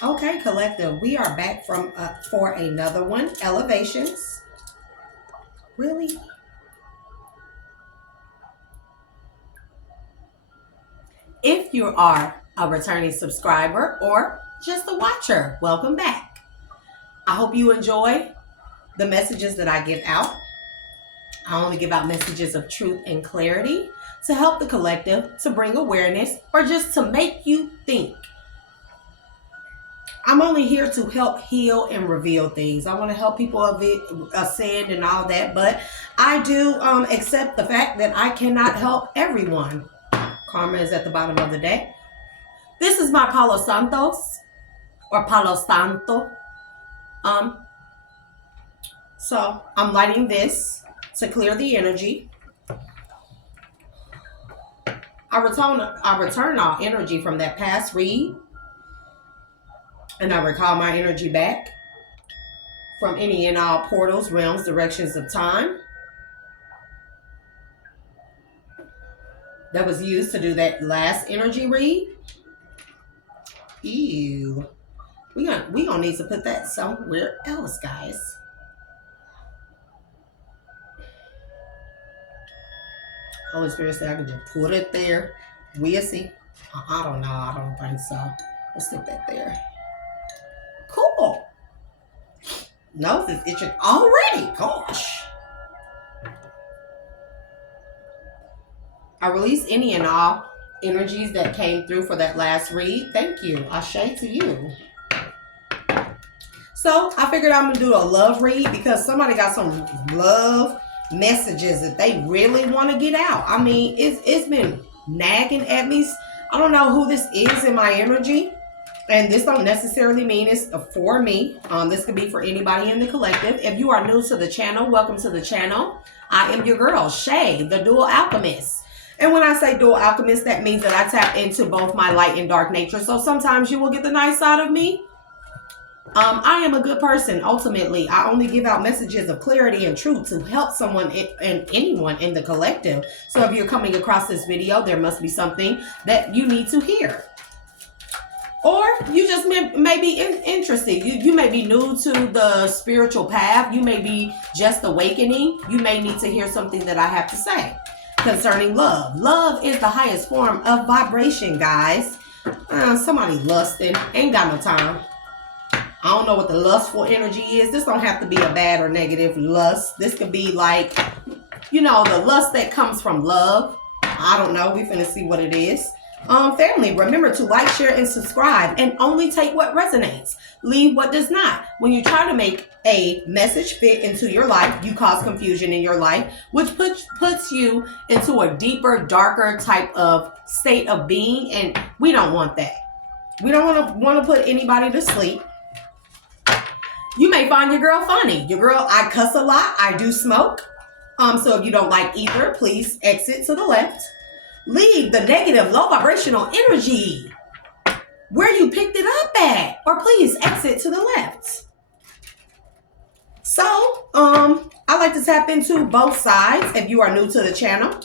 Okay, collective, we are back from for another one. Elevations. Really? If you are a returning subscriber or just a watcher, welcome back. I hope you enjoy the messages that I give out. I only give out messages of truth and clarity to help the collective, to bring awareness, or just to make you think. I'm only here to help heal and reveal things. I want to help people ascend and all that, but I do accept the fact that I cannot help everyone. Karma is at the bottom of the deck. This is my Palo Santos or Palo Santo. So I'm lighting this to clear the energy. I return all energy from that past read. And I recall my energy back from any and all portals, realms, directions of time that was used to do that last energy read. Ew. We gonna need to put that somewhere else, guys. Holy Spirit said I could just put it there. We'll see. I don't know. I don't think so. Let's stick that there. Cool. Nose is itching already. Gosh. I release any and all energies that came through for that last read. Thank you. Ashe to you. So I figured I'm going to do a love read because somebody got some love messages that they really want to get out. I mean, it's been nagging at me. I don't know who this is in my energy. And this don't necessarily mean it's for me. This could be for anybody in the collective. If you are new to the channel, welcome to the channel. I am your girl, Shay, the Dual Alchemist. And when I say Dual Alchemist, that means that I tap into both my light and dark nature. So sometimes you will get the nice side of me. I am a good person. Ultimately, I only give out messages of clarity and truth to help someone and anyone in the collective. So if you're coming across this video, there must be something that you need to hear. Or you just may be interested. You may be new to the spiritual path. You may be just awakening. You may need to hear something that I have to say concerning love. Love is the highest form of vibration, guys. Somebody lusting. Ain't got no time. I don't know what the lustful energy is. This don't have to be a bad or negative lust. This could be like, the lust that comes from love. I don't know. We finna see what it is. Family, remember to like, share, and subscribe, and only take what resonates. Leave what does not. When you try to make a message fit into your life, you cause confusion in your life, which puts you into a deeper, darker type of state of being, and we don't want that. We don't want to put anybody to sleep. You may find your girl funny. Your girl, I cuss a lot. I do smoke. So if you don't like either, please exit to the left. Leave the negative, low vibrational energy where you picked it up at, or please exit to the left. So, I like to tap into both sides. If you are new to the channel,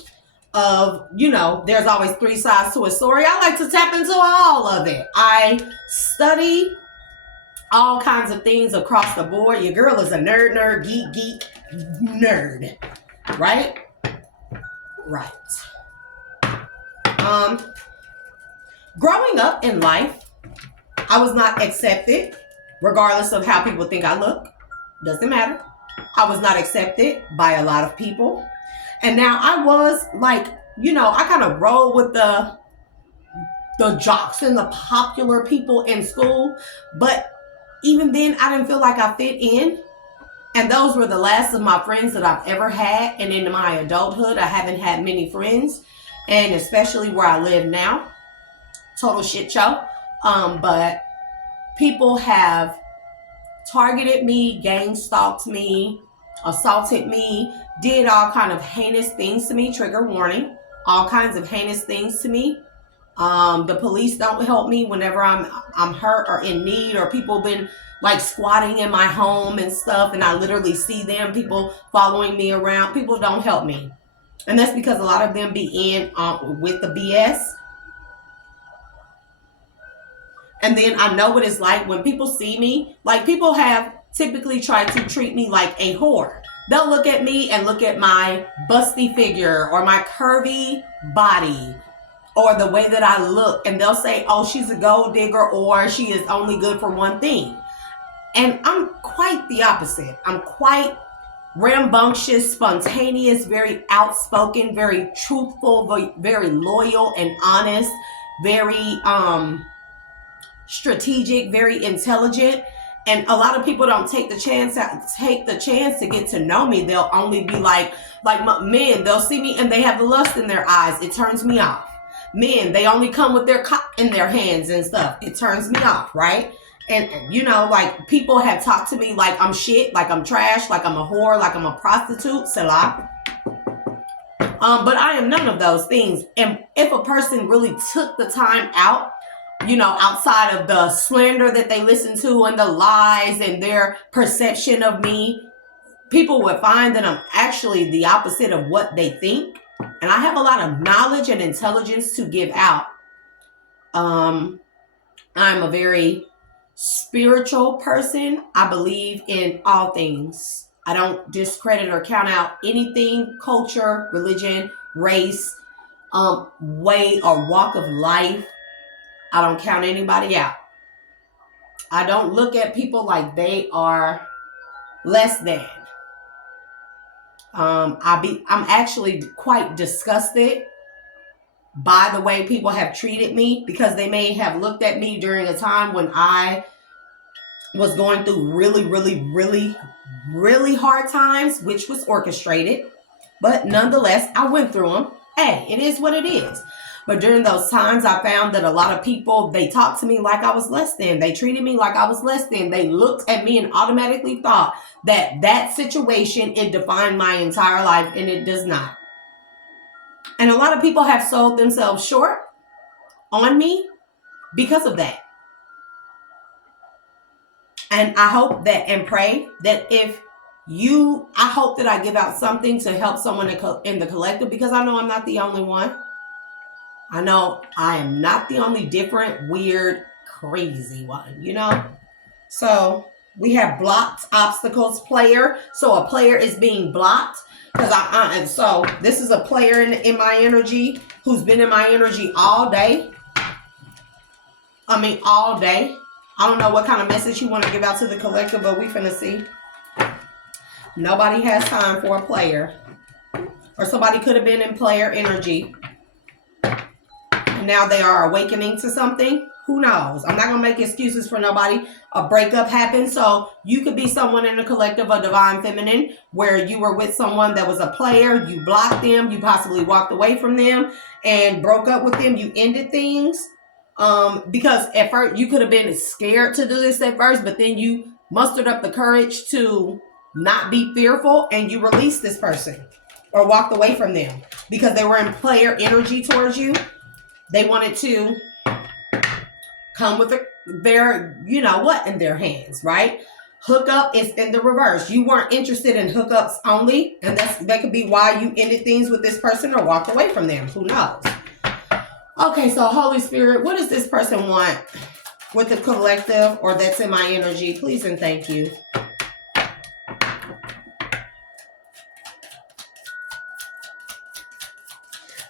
there's always three sides to a story. I like to tap into all of it. I study all kinds of things across the board. Your girl is a nerd, geek, nerd, right? Right. Growing up in life, I was not accepted, regardless of how people think I look. Doesn't matter. I was not accepted by a lot of people. And now I was like, I kind of roll with the jocks and the popular people in school. But even then, I didn't feel like I fit in. And those were the last of my friends that I've ever had. And in my adulthood, I haven't had many friends. And especially where I live now, total shit show. But people have targeted me, gang stalked me, assaulted me, did all kind of heinous things to me. Trigger warning, all kinds of heinous things to me. The police don't help me whenever I'm hurt or in need, or people been like squatting in my home and stuff, and I literally see them, people following me around. People don't help me. And that's because a lot of them be in with the BS. And then I know what it's like when people see me. Like, people have typically tried to treat me like a whore. They'll look at me and look at my busty figure or my curvy body or the way that I look, and they'll say, oh, she's a gold digger, or she is only good for one thing. And I'm quite the opposite. I'm quite rambunctious, spontaneous, very outspoken, very truthful, very loyal and honest, very strategic, very intelligent. And a lot of people don't take the chance to get to know me. They'll only be like men, they'll see me and they have the lust in their eyes. It turns me off. Men, they only come with their cock in their hands and stuff. It turns me off, right? And, you know, like, people have talked to me like I'm shit, like I'm trash, like I'm a whore, like I'm a prostitute, Salah. But I am none of those things. And if a person really took the time out, you know, outside of the slander that they listen to and the lies and their perception of me, people would find that I'm actually the opposite of what they think. And I have a lot of knowledge and intelligence to give out. I'm a very spiritual person. I believe in all things. I don't discredit or count out anything, culture, religion, race, way or walk of life. I don't count anybody out. I don't look at people like they are less than. I'm actually quite disgusted by the way people have treated me, because they may have looked at me during a time when I was going through really, really, really, really hard times, which was orchestrated. But nonetheless, I went through them. Hey, it is what it is. But during those times, I found that a lot of people, they talked to me like I was less than. They treated me like I was less than. They looked at me and automatically thought that that situation, it defined my entire life, and it does not. And a lot of people have sold themselves short on me because of that. And I hope that and pray that I hope that I give out something to help someone in the collective, because I know I'm not the only one. I know I am not the only different, weird, crazy one, you know? So we have blocked obstacles player. So a player is being blocked. And so this is a player in my energy who's been in my energy all day. All day. I don't know what kind of message you want to give out to the collective, but we finna see. Nobody has time for a player. Or somebody could have been in player energy. And now they are awakening to something. Who knows? I'm not going to make excuses for nobody. A breakup happened. So you could be someone in the collective of Divine Feminine where you were with someone that was a player. You blocked them. You possibly walked away from them and broke up with them. You ended things. Because at first you could have been scared to do this at first, but then you mustered up the courage to not be fearful and you released this person or walked away from them because they were in player energy towards you. They wanted to come with their, you know what, in their hands, right? Hookup is in the reverse. You weren't interested in hookups only, and that could be why you ended things with this person or walked away from them. Who knows? Okay, so Holy Spirit, what does this person want with the collective or that's in my energy? Please and thank you.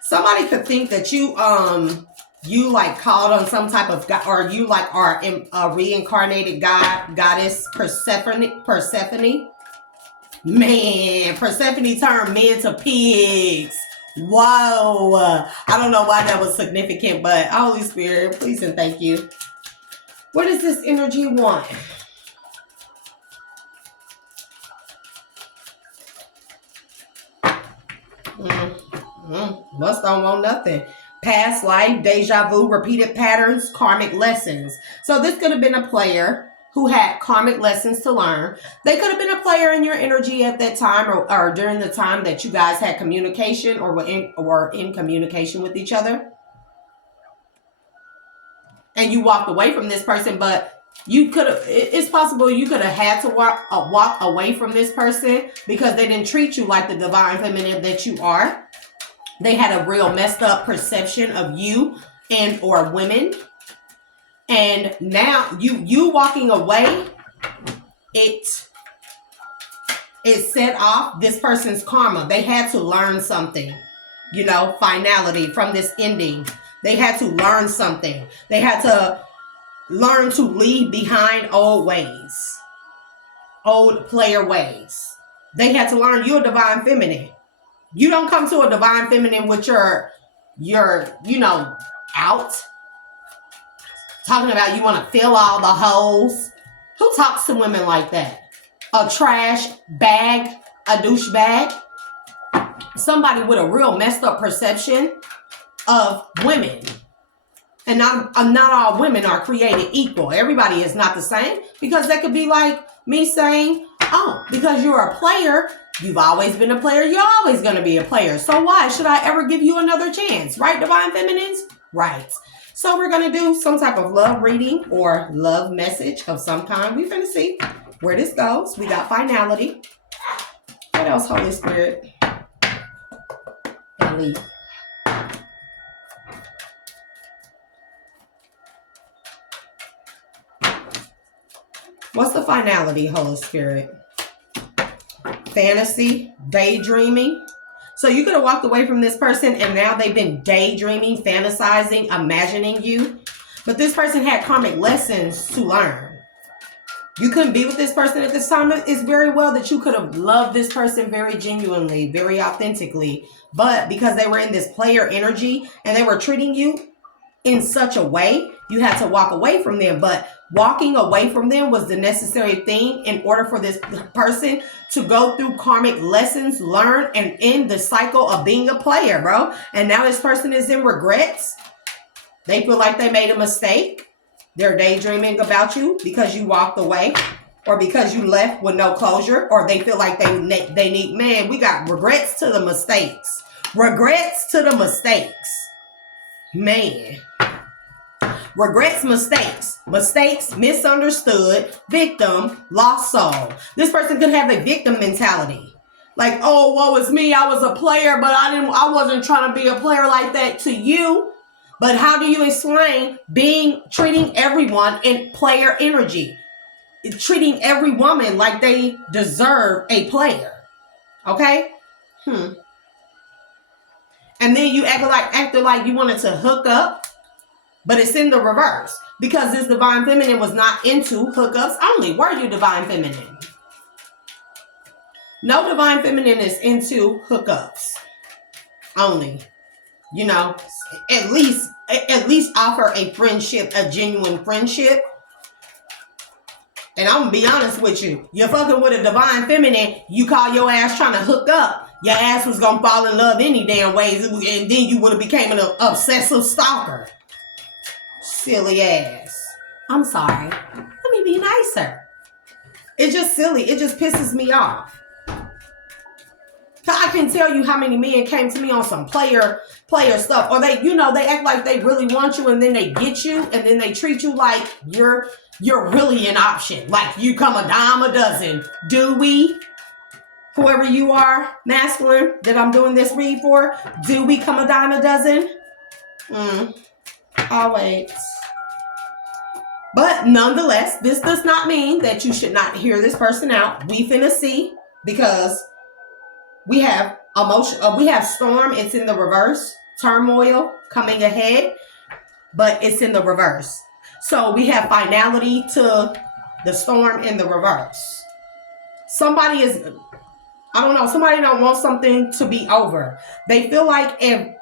Somebody could think that you like called on some type of God, or you like are a reincarnated goddess Persephone. Man, Persephone turned men to pigs. Whoa. I don't know why that was significant, but Holy Spirit, please and thank you. What does this energy want? Must don't want nothing. Past life, deja vu, repeated patterns, karmic lessons. So this could have been a player who had karmic lessons to learn. They could have been a player in your energy at that time or during the time that you guys had communication or were in communication with each other. And you walked away from this person, but you could have, it's possible you could have had to walk away from this person because they didn't treat you like the divine feminine that you are. They had a real messed up perception of you and or women. And now you walking away, it set off this person's karma. They had to learn something, you know, finality from this ending. They had to learn something. They had to learn to leave behind old ways, old player ways. They had to learn you're a divine feminine. You don't come to a divine feminine with your you know, out. Talking about you want to fill all the holes. Who talks to women like that? A trash bag, a douchebag. Somebody with a real messed up perception of women. And not all women are created equal. Everybody is not the same. Because that could be like me saying, oh, because you're a player, you've always been a player, you're always going to be a player. So why should I ever give you another chance? Right, divine feminines? Right. So we're going to do some type of love reading or love message of some kind. We're going to see where this goes. We got finality. What else, Holy Spirit? And leave. What's the finality, Holy Spirit? Fantasy, daydreaming. So you could have walked away from this person and now they've been daydreaming, fantasizing, imagining you. But this person had karmic lessons to learn. You couldn't be with this person at this time. It's very well that you could have loved this person very genuinely, very authentically. But because they were in this player energy and they were treating you in such a way, you had to walk away from them. But walking away from them was the necessary thing in order for this person to go through karmic lessons, learn, and end the cycle of being a player, bro. And now this person is in regrets. They feel like they made a mistake. They're daydreaming about you because you walked away or because you left with no closure, or they feel like they need, man, we got regrets to the mistakes. Regrets to the mistakes. Man. Regrets, mistakes, misunderstood, victim, lost soul. This person could have a victim mentality. Like, oh, woe is me. I was a player, but I wasn't trying to be a player like that to you. But how do you explain treating everyone in player energy? Treating every woman like they deserve a player. Okay? And then you acted like you wanted to hook up. But it's in the reverse. Because this divine feminine was not into hookups only. Were you divine feminine? No divine feminine is into hookups only. You know, at least offer a friendship, a genuine friendship. And I'm going to be honest with you. You're fucking with a divine feminine. You call your ass trying to hook up. Your ass was going to fall in love any damn ways. And then you would have became an obsessive stalker. Silly ass. I'm sorry. Let me be nicer. It's just silly. It just pisses me off. I can tell you how many men came to me on some player stuff. Or they act like they really want you and then they get you and then they treat you like you're really an option. Like you come a dime a dozen. Do we? Whoever you are, masculine, that I'm doing this read for, do we come a dime a dozen? I'll wait. But nonetheless, this does not mean that you should not hear this person out. We finna see, because we have emotion. We have storm. It's in the reverse. Turmoil coming ahead, but it's in the reverse. So we have finality to the storm in the reverse. Somebody don't want something to be over. They feel like if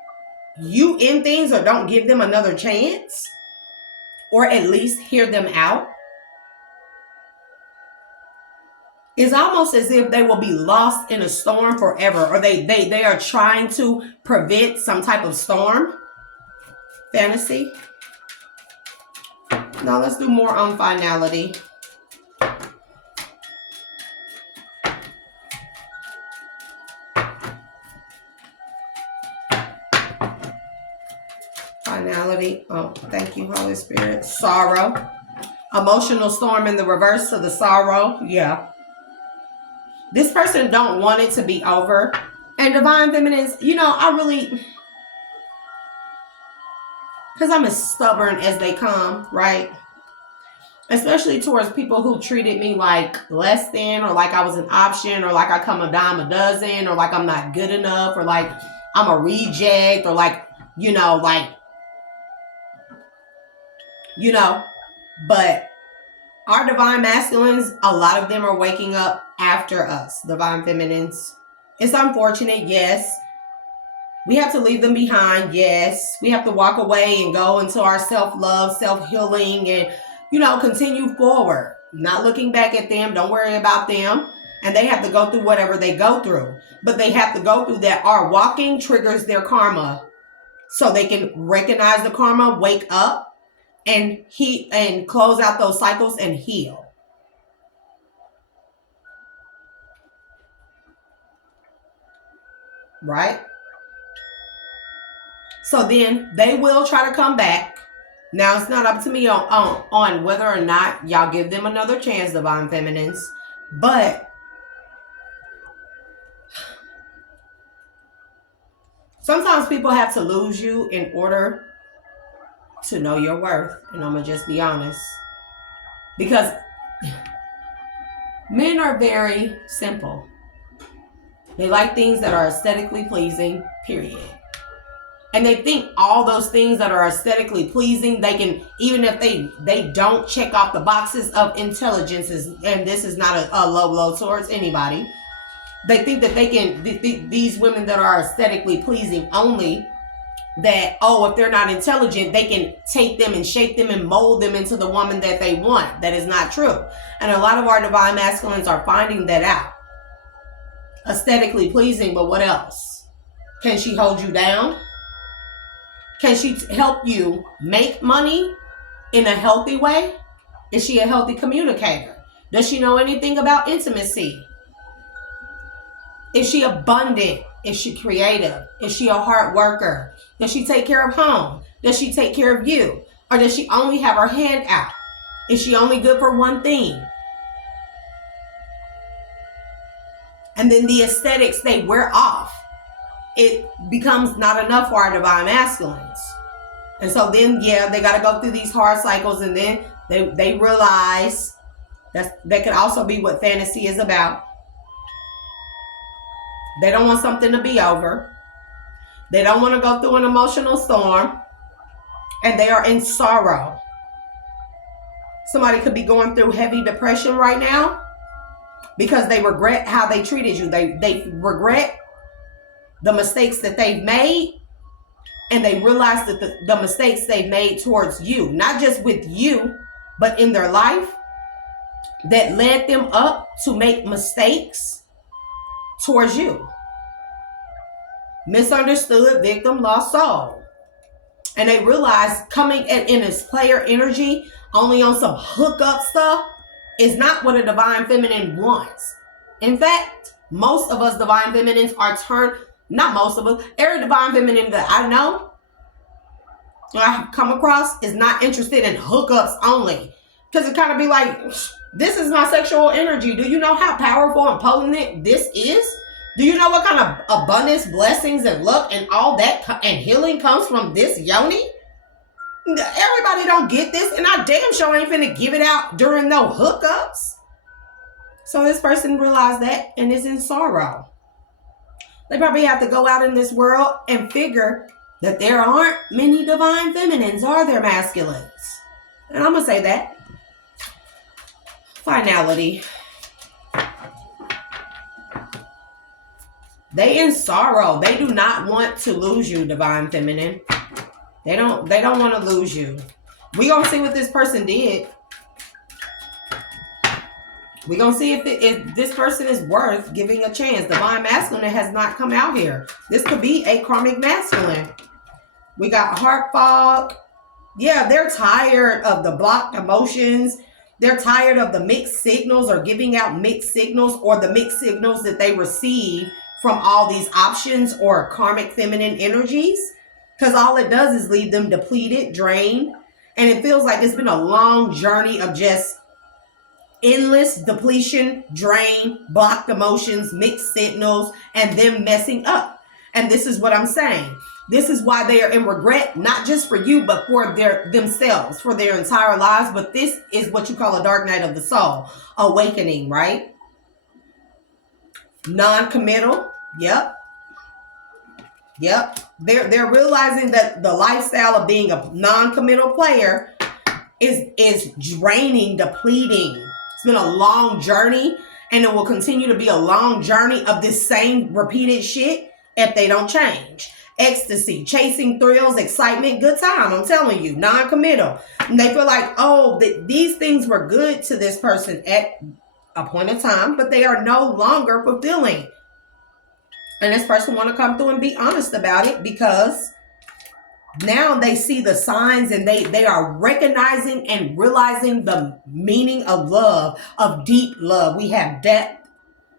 you end things or don't give them another chance, or at least hear them out, it's almost as if they will be lost in a storm forever, or they are trying to prevent some type of storm. Fantasy. Now let's do more on finality. Finality. Oh, thank you, Holy Spirit. Sorrow. Emotional storm in the reverse to the sorrow. Yeah. This person don't want it to be over. And divine feminines, because I'm as stubborn as they come, right? Especially towards people who treated me like less than, or like I was an option, or like I come a dime a dozen, or like I'm not good enough, or like I'm a reject, or like, but our divine masculines, a lot of them are waking up after us, divine feminines. It's unfortunate, yes. We have to leave them behind, yes. We have to walk away and go into our self-love, self-healing, and, continue forward. Not looking back at them. Don't worry about them. And they have to go through whatever they go through. But they have to go through that. Our walking triggers their karma. So they can recognize the karma, wake up, and close out those cycles and heal. Right? So then they will try to come back. Now, it's not up to me on whether or not y'all give them another chance, divine feminines. But sometimes people have to lose you in order to know your worth. And I'm going to just be honest. Because men are very simple. They like things that are aesthetically pleasing, period. And they think all those things that are aesthetically pleasing, they can, even if they don't check off the boxes of intelligence, and this is not a low blow towards anybody. They think that they can, these women that are aesthetically pleasing only, that, if they're not intelligent, they can take them and shape them and mold them into the woman that they want. That is not true. And a lot of our divine masculines are finding that out. Aesthetically pleasing, but what else? Can she hold you down? Can she help you make money in a healthy way? Is she a healthy communicator? Does she know anything about intimacy? Is she abundant? Is she creative? Is she a hard worker? Does she take care of home? Does she take care of you? Or does she only have her hand out? Is she only good for one thing? And then the aesthetics, they wear off. It becomes not enough for our divine masculines. And so then, they got to go through these hard cycles, and then they realize that could also be what fantasy is about. They don't want something to be over. They don't want to go through an emotional storm, and they are in sorrow. Somebody could be going through heavy depression right now because they regret how they treated you. They regret the mistakes that they've made, and they realize that the mistakes they've made towards you, not just with you, but in their life, that led them up to make mistakes towards you. Misunderstood, victim, lost soul. And they realize coming in this player energy, only on some hookup stuff, is not what a divine feminine wants. In fact, most of us divine feminines are not most of us, every divine feminine that I know, I've come across, is not interested in hookups only. Because it kind of be like, this is my sexual energy. Do you know how powerful and potent this is? Do you know what kind of abundance, blessings, and luck and all that and healing comes from this yoni? Everybody don't get this, and I damn sure ain't finna give it out during no hookups. So this person realized that and is in sorrow. They probably have to go out in this world and figure that there aren't many divine feminines, are there, masculines? And I'm going to say that. Finality. They in sorrow. They do not want to lose you, divine feminine. They don't want to lose you. We going to see what this person did. We're going to see if this person is worth giving a chance. Divine masculine has not come out here. This could be a karmic masculine. We got heart fog. Yeah, they're tired of the blocked emotions. They're tired of the mixed signals, or giving out mixed signals, or the mixed signals that they receive from all these options or karmic feminine energies. Because all it does is leave them depleted, drained. And it feels like it's been a long journey of just endless depletion, drain, blocked emotions, mixed signals, and them messing up. And this is what I'm saying. This is why they are in regret, not just for you, but for themselves, for their entire lives. But this is what you call a dark night of the soul, awakening, right? Non-committal. Yep. They're realizing that the lifestyle of being a non-committal player is draining, depleting. It's been a long journey, and it will continue to be a long journey of this same repeated shit if they don't change. Ecstasy, chasing thrills, excitement, good time. I'm telling you, non-committal. And they feel like, oh, these things were good to this person at a point of time, but they are no longer fulfilling. And this person want to come through and be honest about it, because now they see the signs, and they are recognizing and realizing the meaning of love, of deep love. We have depth,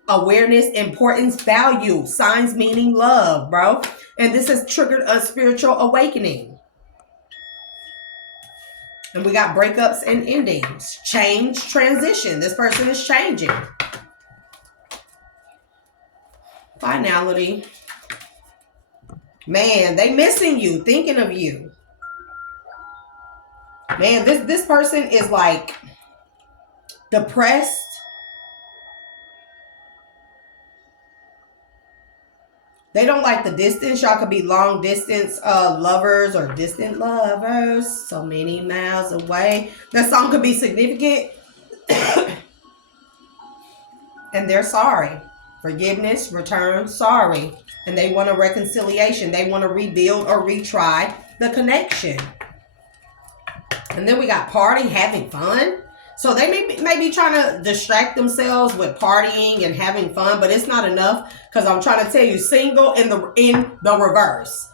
awareness, importance, value, signs meaning love, bro. And this has triggered a spiritual awakening. And we got breakups and endings, change, transition. This person is changing. Finality. Man, they missing you, thinking of you. Man, this person is like depressed. They don't like the distance. Y'all could be long distance lovers or distant lovers. So many miles away. That song could be significant. And they're sorry. Forgiveness, return, sorry. And they want a reconciliation. They want to rebuild or retry the connection. And then we got party, having fun. So they may be trying to distract themselves with partying and having fun, but it's not enough, because I'm trying to tell you, single in the reverse.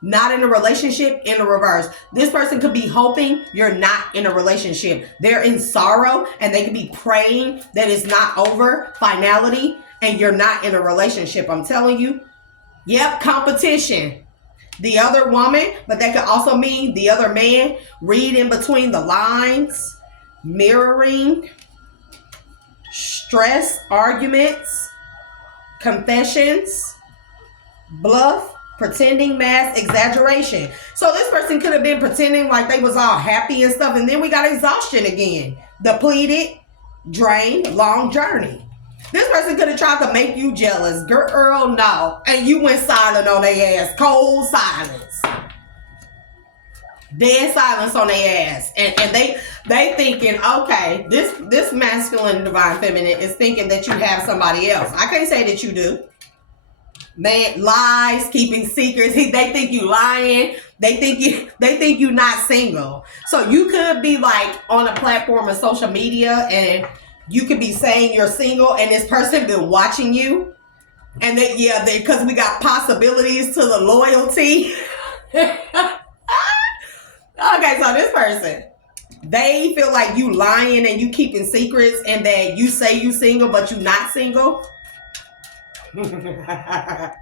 Not in a relationship, in the reverse. This person could be hoping you're not in a relationship. They're in sorrow, and they could be praying that it's not over, finality, and you're not in a relationship. I'm telling you. Yep, competition. The other woman, but that could also mean the other man. Read in between the lines. Mirroring. Stress, arguments. Confessions. Bluff. Pretending, mask, exaggeration. So this person could have been pretending like they was all happy and stuff, and then we got exhaustion again. Depleted, drained, long journey. This person could have tried to make you jealous. Girl, no. And you went silent on their ass. Cold silence. Dead silence on their ass. And they thinking, okay, this masculine divine feminine is thinking that you have somebody else. I can't say that you do. Man, lies, keeping secrets. They think you lying. They think you not single. So you could be like on a platform of social media, and you could be saying you're single, and this person been watching you. And because we got possibilities to the loyalty. Okay, so this person, they feel like you lying and you keeping secrets, and that you say you single, but you not single. Because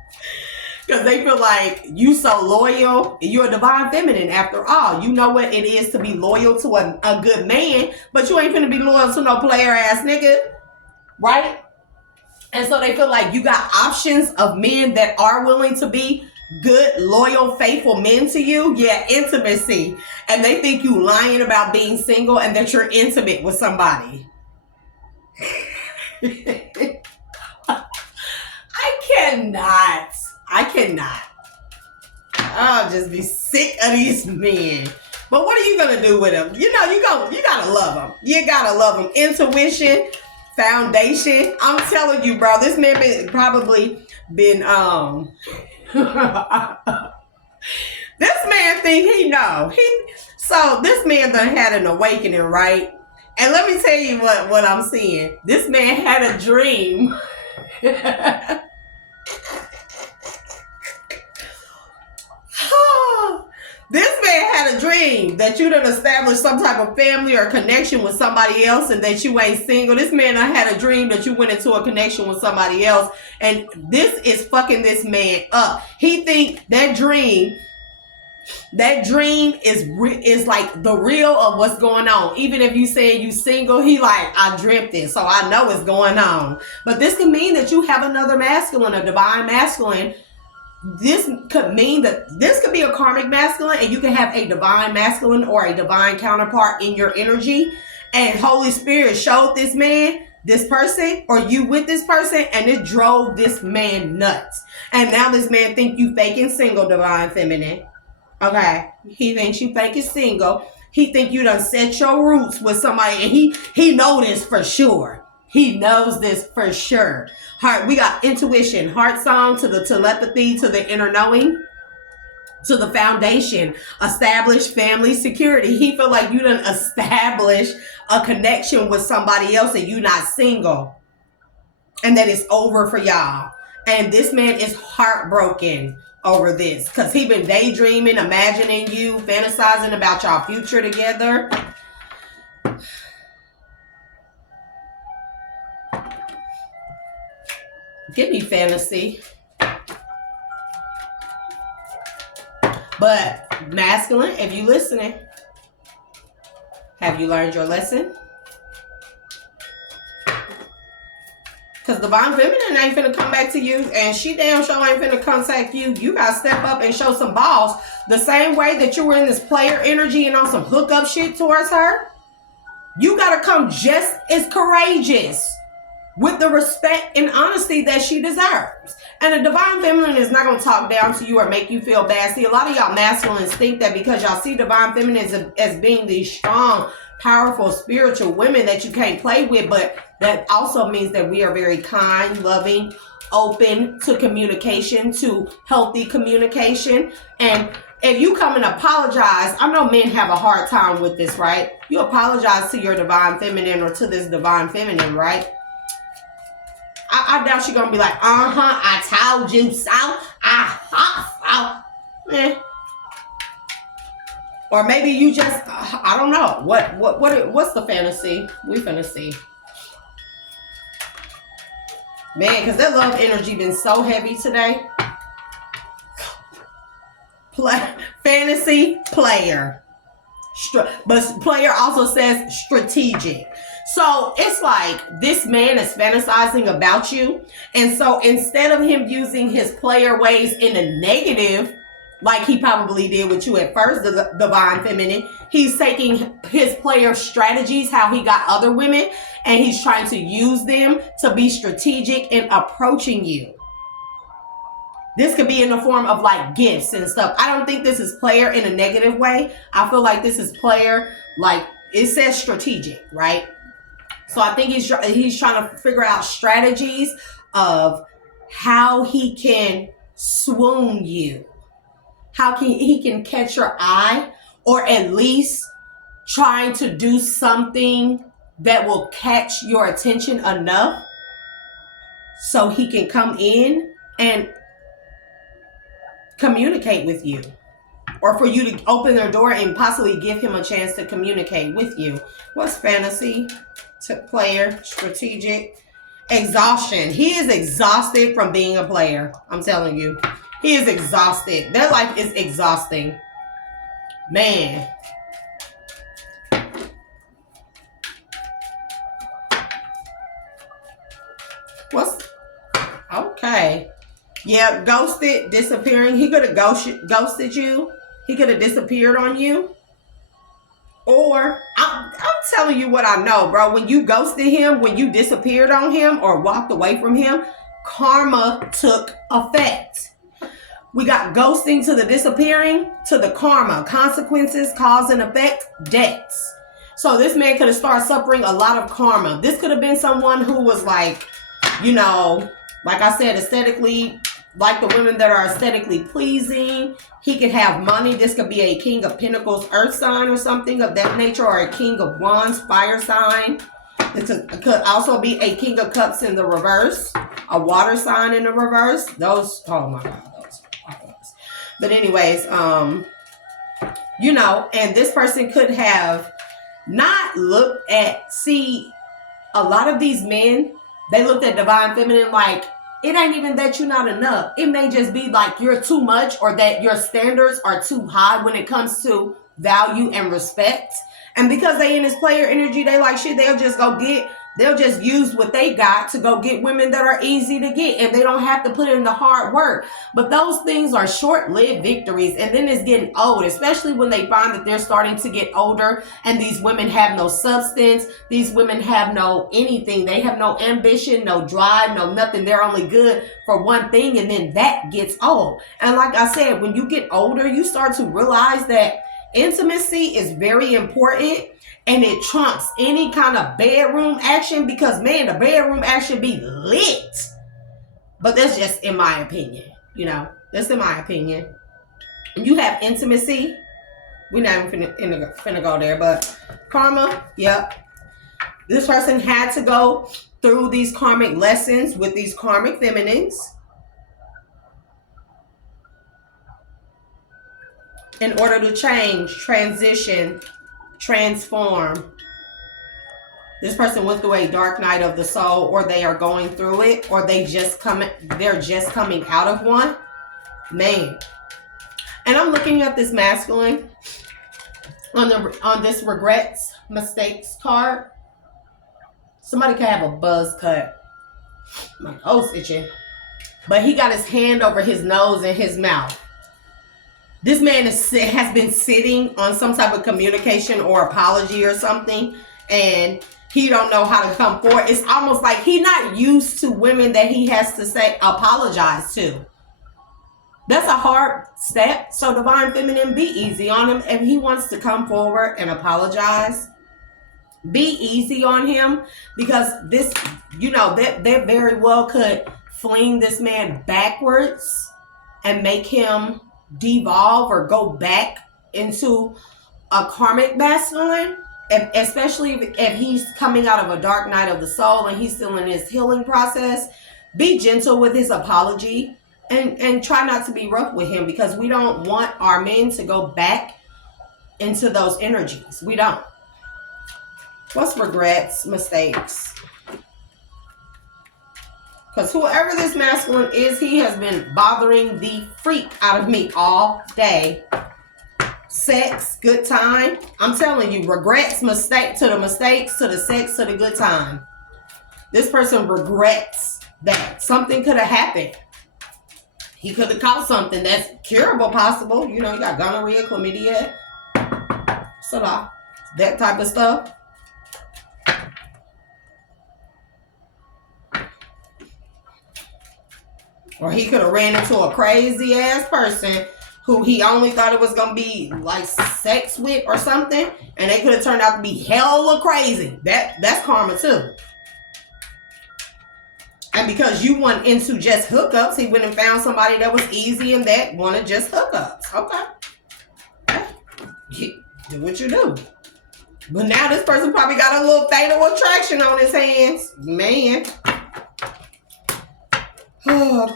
they feel like you so loyal. You're a divine feminine after all. You know what it is to be loyal to a good man, but you ain't finna be loyal to no player ass nigga, right? And so they feel like you got options of men that are willing to be good, loyal, faithful men to you. Yeah, intimacy. And they think you lying about being single and that you're intimate with somebody. I cannot. I'll just be sick of these men. But what are you going to do with them? You know, you got to love them. You got to love them. Intuition, foundation. I'm telling you, bro, this man probably been, this man think he know. So this man done had an awakening, right? And let me tell you what I'm seeing. This man had a dream. This man had a dream that you done established some type of family or connection with somebody else, and that you ain't single. This man done had a dream that you went into a connection with somebody else, and this is fucking this man up. He think that dream is like the real of what's going on. Even if you saying you single, he like, I dreamt it, so I know what's going on. But this can mean that you have another masculine, a divine masculine, this could mean that this could be a karmic masculine, and you can have a divine masculine or a divine counterpart in your energy. And Holy Spirit showed this man, this person, or you with this person, and it drove this man nuts. And now this man think you faking single, divine feminine. Okay, he thinks you faking single. He think you done set your roots with somebody, and he know this for sure. He knows this for sure. Heart, we got intuition, heart song, to the telepathy, to the inner knowing, to the foundation, establish family security. He feel like you done establish a connection with somebody else and you not single, and that it's over for y'all. And this man is heartbroken over this because he been daydreaming, imagining you, fantasizing about y'all future together. Give me fantasy. But masculine, if you listening, have you learned your lesson? Because divine feminine ain't finna come back to you, and she damn sure ain't finna contact you. You gotta step up and show some balls. The same way that you were in this player energy and on some hookup shit towards her, you gotta come just as courageous with the respect and honesty that she deserves. And a divine feminine is not going to talk down to you or make you feel bad. See, a lot of y'all masculines think that because y'all see divine feminines as being these strong, powerful, spiritual women that you can't play with, but that also means that we are very kind, loving, open to communication, to healthy communication. And if you come and apologize, I know men have a hard time with this, right? You apologize to your divine feminine or to this divine feminine, right? I doubt she's gonna be like, I told you so. Or maybe you just, I don't know. What's the fantasy? We finna see. Man, because that love energy been so heavy today. Fantasy player. But player also says strategic. So it's like this man is fantasizing about you. And so instead of him using his player ways in a negative, like he probably did with you at first, the divine feminine, he's taking his player strategies, how he got other women, and he's trying to use them to be strategic in approaching you. This could be in the form of like gifts and stuff. I don't think this is player in a negative way. I feel like this is player, like it says strategic, right? So I think he's trying to figure out strategies of how he can swoon you, how he can catch your eye, or at least trying to do something that will catch your attention enough so he can come in and communicate with you, or for you to open their door and possibly give him a chance to communicate with you. What's fantasy? Player, strategic, exhaustion. He is exhausted from being a player. I'm telling you, he is exhausted. Their life is exhausting, man. What's okay? Yeah, ghosted, disappearing. He could have ghosted you. He could have disappeared on you. Or, I'm telling you what I know, bro. When you ghosted him, when you disappeared on him or walked away from him, karma took effect. We got ghosting to the disappearing to the karma. Consequences, cause and effect, debts. So this man could have started suffering a lot of karma. This could have been someone who was like, you know, like I said, aesthetically, like the women that are aesthetically pleasing. He could have money. This could be a King of Pentacles earth sign or something of that nature, or a King of Wands fire sign. This could also be a King of Cups in the reverse, a water sign in the reverse. Those, oh my God, those are those. But anyways, you know, and this person could have not looked at, see, a lot of these men, they looked at divine feminine like, it ain't even that you're not enough. It may just be like you're too much, or that your standards are too high when it comes to value and respect. And because they in this player energy, they like shit, they'll just go get They'll just use what they got to go get women that are easy to get, and they don't have to put in the hard work. But those things are short-lived victories, and then it's getting old, especially when they find that they're starting to get older and these women have no substance. These women have no anything. They have no ambition, no drive, no nothing. They're only good for one thing, and then that gets old. And like I said, when you get older, you start to realize that intimacy is very important. And it trumps any kind of bedroom action because, man, the bedroom action be lit. But that's just in my opinion. You know, that's in my opinion. And you have intimacy. We're not even finna go there. But karma, yep. This person had to go through these karmic lessons with these karmic feminines in order to change, transition, transform. This person went through a dark night of the soul, or they are going through it, or they're just coming out of one. Man. And I'm looking at this masculine on this regrets, mistakes card. Somebody could have a buzz cut. My nose itching. But he got his hand over his nose and his mouth. This man has been sitting on some type of communication or apology or something, and he don't know how to come forward. It's almost like he's not used to women that he has to say apologize to. That's a hard step. So Divine Feminine, be easy on him. If he wants to come forward and apologize, be easy on him, because this, you know, that they very well could fling this man backwards and make him devolve or go back into a karmic masculine, especially if he's coming out of a dark night of the soul and he's still in his healing process. Be gentle with his apology and try not to be rough with him, because we don't want our men to go back into those energies. We don't. What's regrets, mistakes? Because whoever this masculine is, he has been bothering the freak out of me all day. Sex, good time. I'm telling you, regrets, mistake to the mistakes, to the sex, to the good time. This person regrets that. Something could have happened. He could have caught something that's curable, possible. You know, you got gonorrhea, chlamydia, that type of stuff. Or he could have ran into a crazy ass person who he only thought it was going to be like sex with or something. And they could have turned out to be hella crazy. That's karma too. And because you went into just hookups, he went and found somebody that was easy and that wanted just hookups. Okay. Do what you do. But now this person probably got a little fatal attraction on his hands. Man.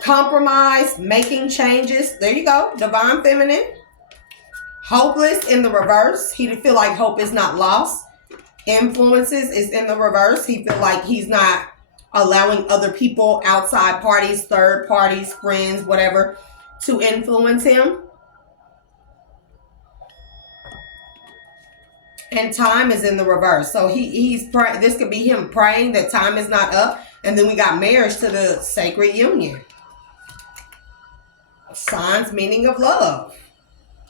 Compromise, making changes. There you go. Divine Feminine. Hopeless in the reverse. He feel like hope is not lost. Influences is in the reverse. He feel like he's not allowing other people, outside parties, third parties, friends, whatever, to influence him. And time is in the reverse. So he's praying. This could be him praying that time is not up. And then we got marriage to the sacred union. Signs, meaning of love.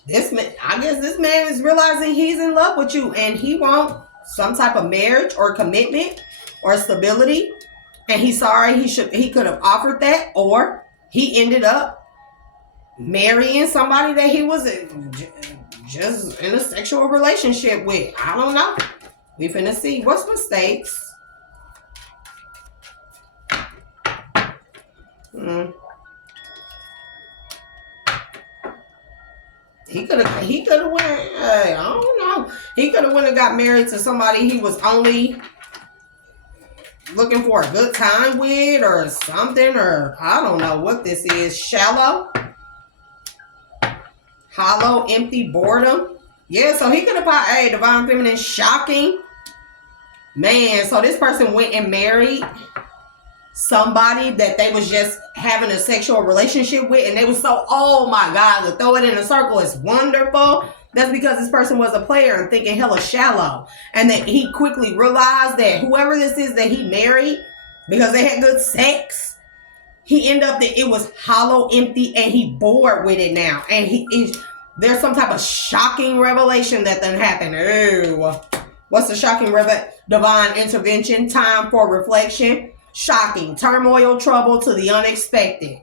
This man, I guess this man is realizing he's in love with you, and he wants some type of marriage or commitment or stability. And he's sorry. He could have offered that, or he ended up marrying somebody that he was just in a sexual relationship with. I don't know. We finna see. What's mistakes? He could have went, I don't know. He could have went and got married to somebody he was only looking for a good time with or something, or I don't know what this is. Shallow. Hollow, empty, boredom. Yeah, so he could have, Divine Feminine, shocking. Man, so this person went and married somebody that they was just having a sexual relationship with, and they was so, oh my God, to throw it in a circle is wonderful. That's because this person was a player and thinking hella shallow. And that he quickly realized that whoever this is that he married, because they had good sex, he ended up that it was hollow, empty, and he bored with it now. And there's some type of shocking revelation that done happened. Ooh. What's the shocking divine intervention? Time for reflection. Shocking. Turmoil, trouble to the unexpected.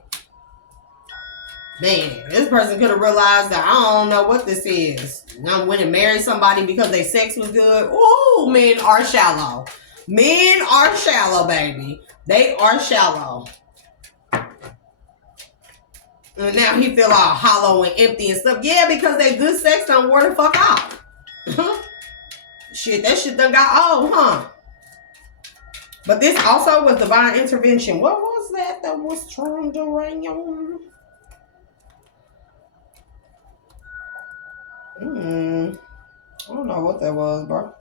Man, this person could have realized that I don't know what this is. I went and married somebody because their sex was good. Ooh, men are shallow. Men are shallow, baby. They are shallow. And now he feel all hollow and empty and stuff. Yeah, because that good sex done wore the fuck out. Shit, that shit done got old, huh? But this also was divine intervention. What was that was trying to ring on? I don't know what that was, bro.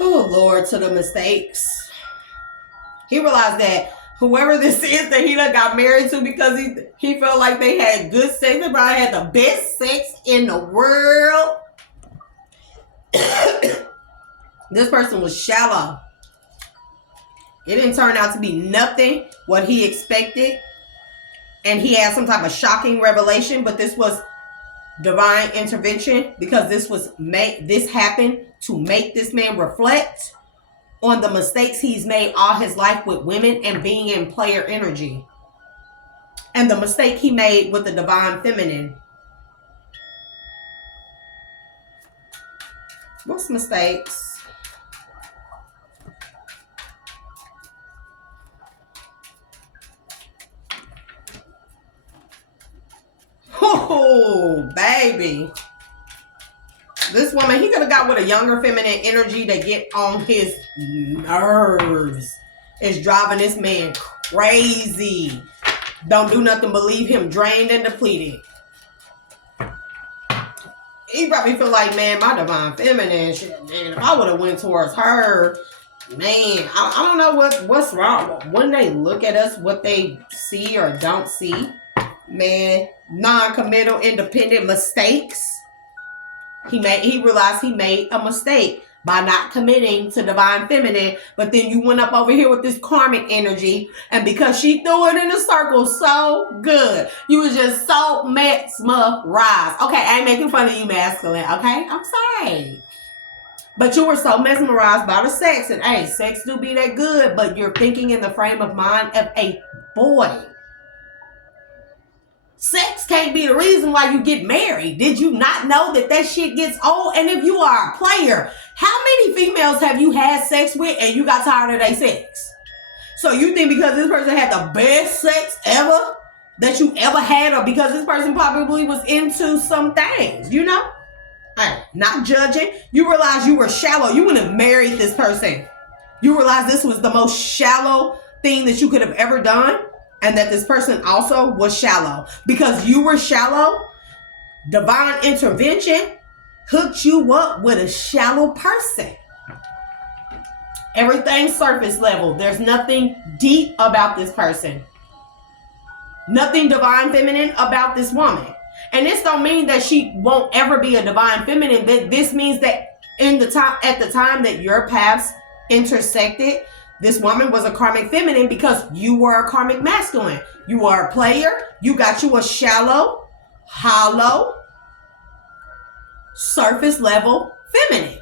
Oh, Lord, to the mistakes. He realized that whoever this is that he done got married to because he felt like they had good sex. They probably had the best sex in the world. This person was shallow. It didn't turn out to be nothing what he expected. And he had some type of shocking revelation, but this was divine intervention because this happened to make this man reflect on the mistakes he's made all his life with women and being in player energy. And the mistake he made with the divine feminine. What's mistakes? Oh, baby. This woman, he could have got with a younger feminine energy to get on his nerves. It's driving this man crazy. Don't do nothing but leave him drained and depleted. He probably feel like, man, my divine feminine shit, man, if I would have went towards her, man, I don't know what's wrong. When they look at us, what they see or don't see, man, non-committal, independent mistakes. He realized he made a mistake by not committing to divine feminine, but then you went up over here with this karmic energy, and because she threw it in a circle so good, you was just so mesmerized. Okay, I ain't making fun of you masculine, okay? I'm sorry. But you were so mesmerized by the sex, and hey, sex do be that good, but you're thinking in the frame of mind of a boy. Sex can't be the reason why you get married. Did you not know that shit gets old? And if you are a player, how many females have you had sex with and you got tired of their sex? So you think because this person had the best sex ever that you ever had, or because this person probably was into some things, you know? Hey, not judging. You realize you were shallow. You wouldn't have married this person. You realize this was the most shallow thing that you could have ever done. And that this person also was shallow. Because you were shallow, divine intervention hooked you up with a shallow person. Everything's surface level. There's nothing deep about this person. Nothing divine feminine about this woman. And this don't mean that she won't ever be a divine feminine. This means that at the time that your paths intersected, this woman was a karmic feminine because you were a karmic masculine. You were a player. You got you a shallow, hollow, surface level feminine.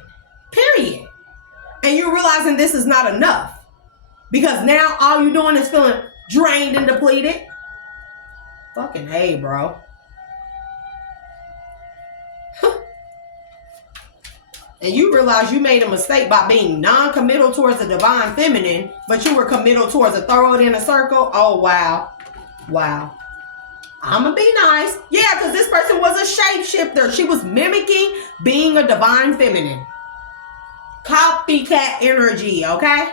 Period. And you're realizing this is not enough. Because now all you're doing is feeling drained and depleted. Fucking hey, bro. And you realize you made a mistake by being non-committal towards the divine feminine, but you were committal towards a throw it in a circle. Oh, wow. Wow. I'm going to be nice. Yeah, because this person was a shapeshifter. She was mimicking being a divine feminine. Copycat energy, okay?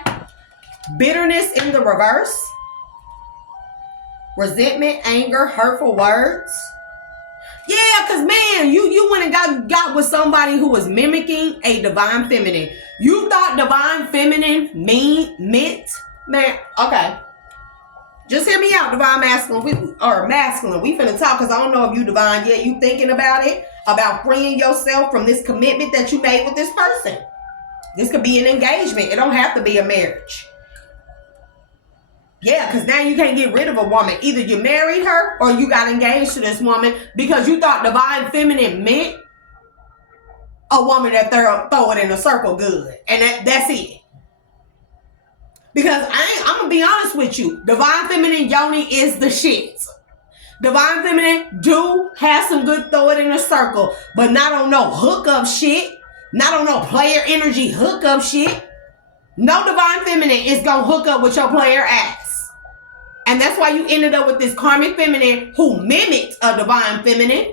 Bitterness in the reverse. Resentment, anger, hurtful words. Yeah, because, man, you went and got with somebody who was mimicking a divine feminine. You thought divine feminine meant, man, okay. Just hear me out, divine masculine. Masculine. We finna talk because I don't know if you divine yet. You thinking about it, about freeing yourself from this commitment that you made with this person. This could be an engagement. It don't have to be a marriage. Yeah, because now you can't get rid of a woman. Either you married her or you got engaged to this woman because you thought divine feminine meant a woman that throw it in a circle good. And that's it. Because I'm going to be honest with you. Divine feminine yoni is the shit. Divine feminine do have some good throw it in a circle. But not on no hookup shit. Not on no player energy hookup shit. No divine feminine is going to hook up with your player ass. And that's why you ended up with this karmic feminine who mimicked a divine feminine.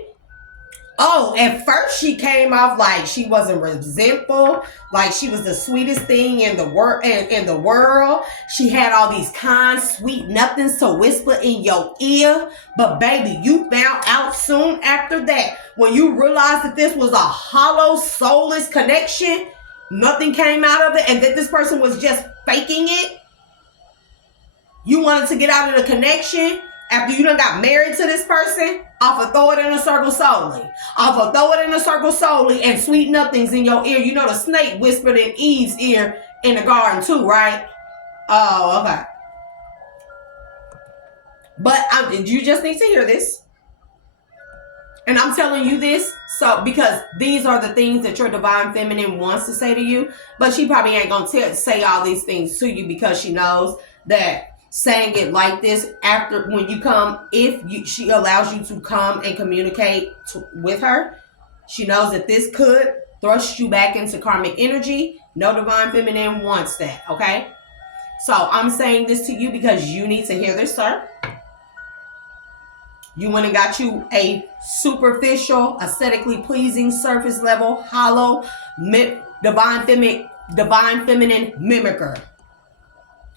Oh, at first she came off like she wasn't resentful, like she was the sweetest thing in the world. She had all these kind, sweet nothings to whisper in your ear. But baby, you found out soon after that, when you realized that this was a hollow, soulless connection, nothing came out of it, and that this person was just faking it. You wanted to get out of the connection after you done got married to this person off of throw it in a circle solely. Off of throw it in a circle solely and sweet nothings in your ear. You know the snake whispered in Eve's ear in the garden too, right? Oh, okay. But you just need to hear this. And I'm telling you this because these are the things that your divine feminine wants to say to you. But she probably ain't going to say all these things to you because she knows that saying it like this after when you come, she allows you to come and communicate with her, she knows that this could thrust you back into karmic energy. No divine feminine wants that, okay? So I'm saying this to you because you need to hear this, sir. You went and got you a superficial, aesthetically pleasing, surface level, hollow, divine feminine mimicker.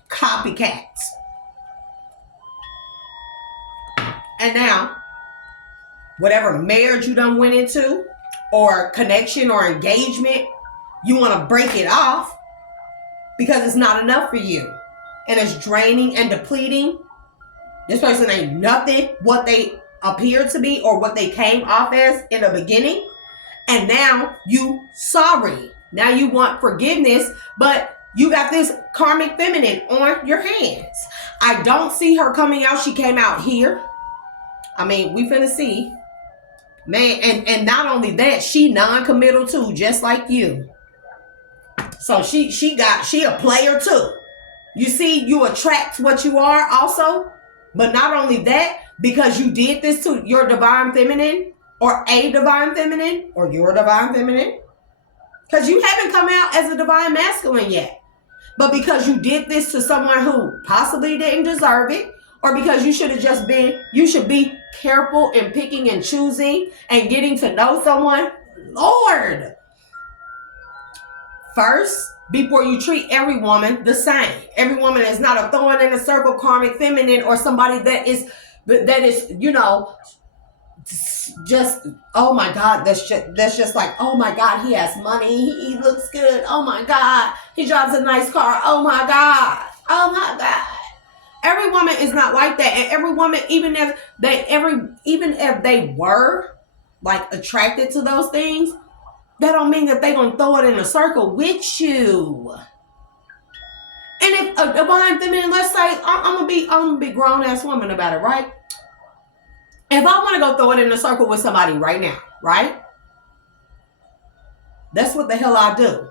Copycats. And now, whatever marriage you done went into, or connection or engagement, you want to break it off because it's not enough for you. And it's draining and depleting. This person ain't nothing what they appear to be or what they came off as in the beginning. And now you sorry. Now you want forgiveness, but you got this karmic feminine on your hands. I don't see her coming out. She came out here. I mean, we finna see. Man, and not only that, she non-committal too, just like you. So she a player too. You see, you attract what you are also. But not only that, because you did this to your divine feminine, or a divine feminine, or your divine feminine. Because you haven't come out as a divine masculine yet. But because you did this to someone who possibly didn't deserve it, or because you should be careful in picking and choosing and getting to know someone. Lord. First, before you treat every woman the same. Every woman is not a thorn in a circle karmic feminine or somebody that is, you know, just, oh my God, that's just like, oh my God, he has money, he looks good, oh my God, he drives a nice car, oh my God, oh my God. Every woman is not like that, and every woman, even if they were like attracted to those things, that don't mean that they gonna throw it in a circle with you. And if a divine feminine, let's say, I'm gonna be grown ass woman about it, right? If I want to go throw it in a circle with somebody right now, right? That's what the hell I do.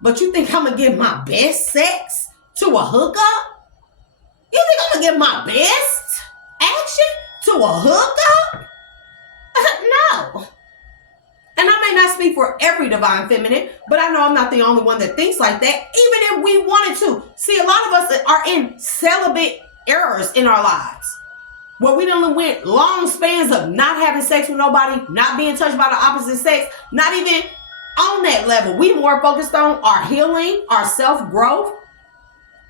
But you think I'm going to give my best sex to a hookup? You think I'm going to give my best action to a hookup? No. And I may not speak for every divine feminine, but I know I'm not the only one that thinks like that, even if we wanted to. See, a lot of us are in celibate eras in our lives, where we done went long spans of not having sex with nobody, not being touched by the opposite sex, not even on that level. We more focused on our healing, our self-growth,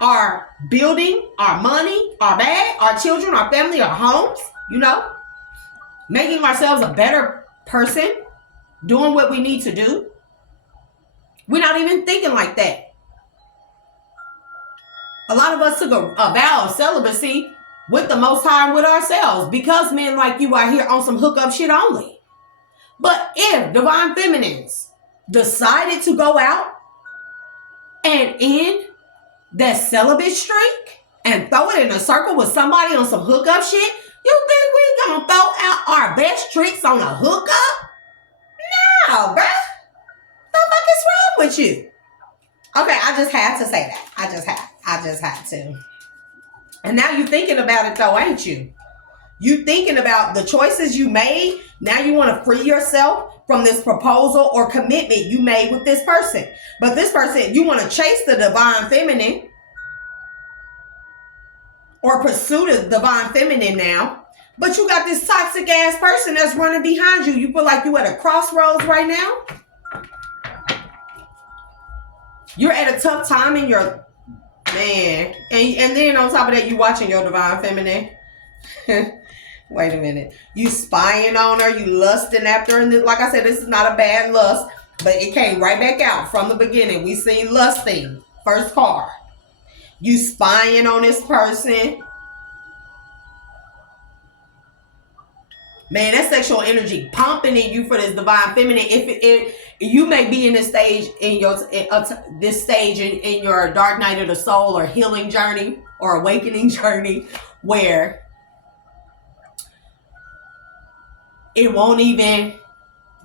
our building, our money, our bag, our children, our family, our homes, you know, making ourselves a better person, doing what we need to do. We're not even thinking like that. A lot of us took a vow of celibacy with the Most High and with ourselves, because men like you are here on some hookup shit only. But if divine feminines decided to go out and end that celibate streak and throw it in a circle with somebody on some hookup shit, you think we gonna throw out our best tricks on a hookup? No, bruh. What the fuck is wrong with you? Okay, I just had to say that. I just had to. And now you thinking about it though, ain't you? You thinking about the choices you made. Now you want to free yourself from this proposal or commitment you made with this person. But this person, you want to chase the divine feminine or pursue the divine feminine now. But you got this toxic ass person that's running behind you. You feel like you at a crossroads right now. You're at a tough time in your, man. And then on top of that, you watching your divine feminine. Wait a minute. You spying on her. You lusting after her. And like I said, this is not a bad lust. But it came right back out from the beginning. We seen lusting. First card. You spying on this person. Man, that sexual energy pumping in you for this divine feminine. If you may be in this stage in your dark night of the soul or healing journey or awakening journey where it won't even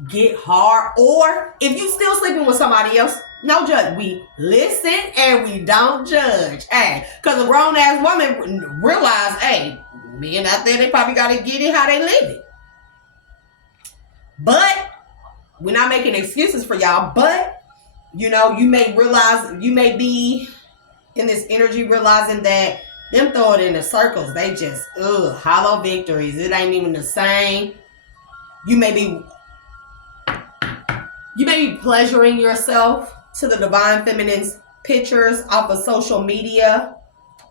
get hard. Or if you still sleeping with somebody else, no judge. We listen and we don't judge. Hey, because a grown ass woman realize, hey, men out there, they probably got to get it how they live it. But we're not making excuses for y'all. But, you know, you may realize, you may be in this energy realizing that them throw it in the circles. They just, hollow victories. It ain't even the same. You may be pleasuring yourself to the divine feminine's pictures off of social media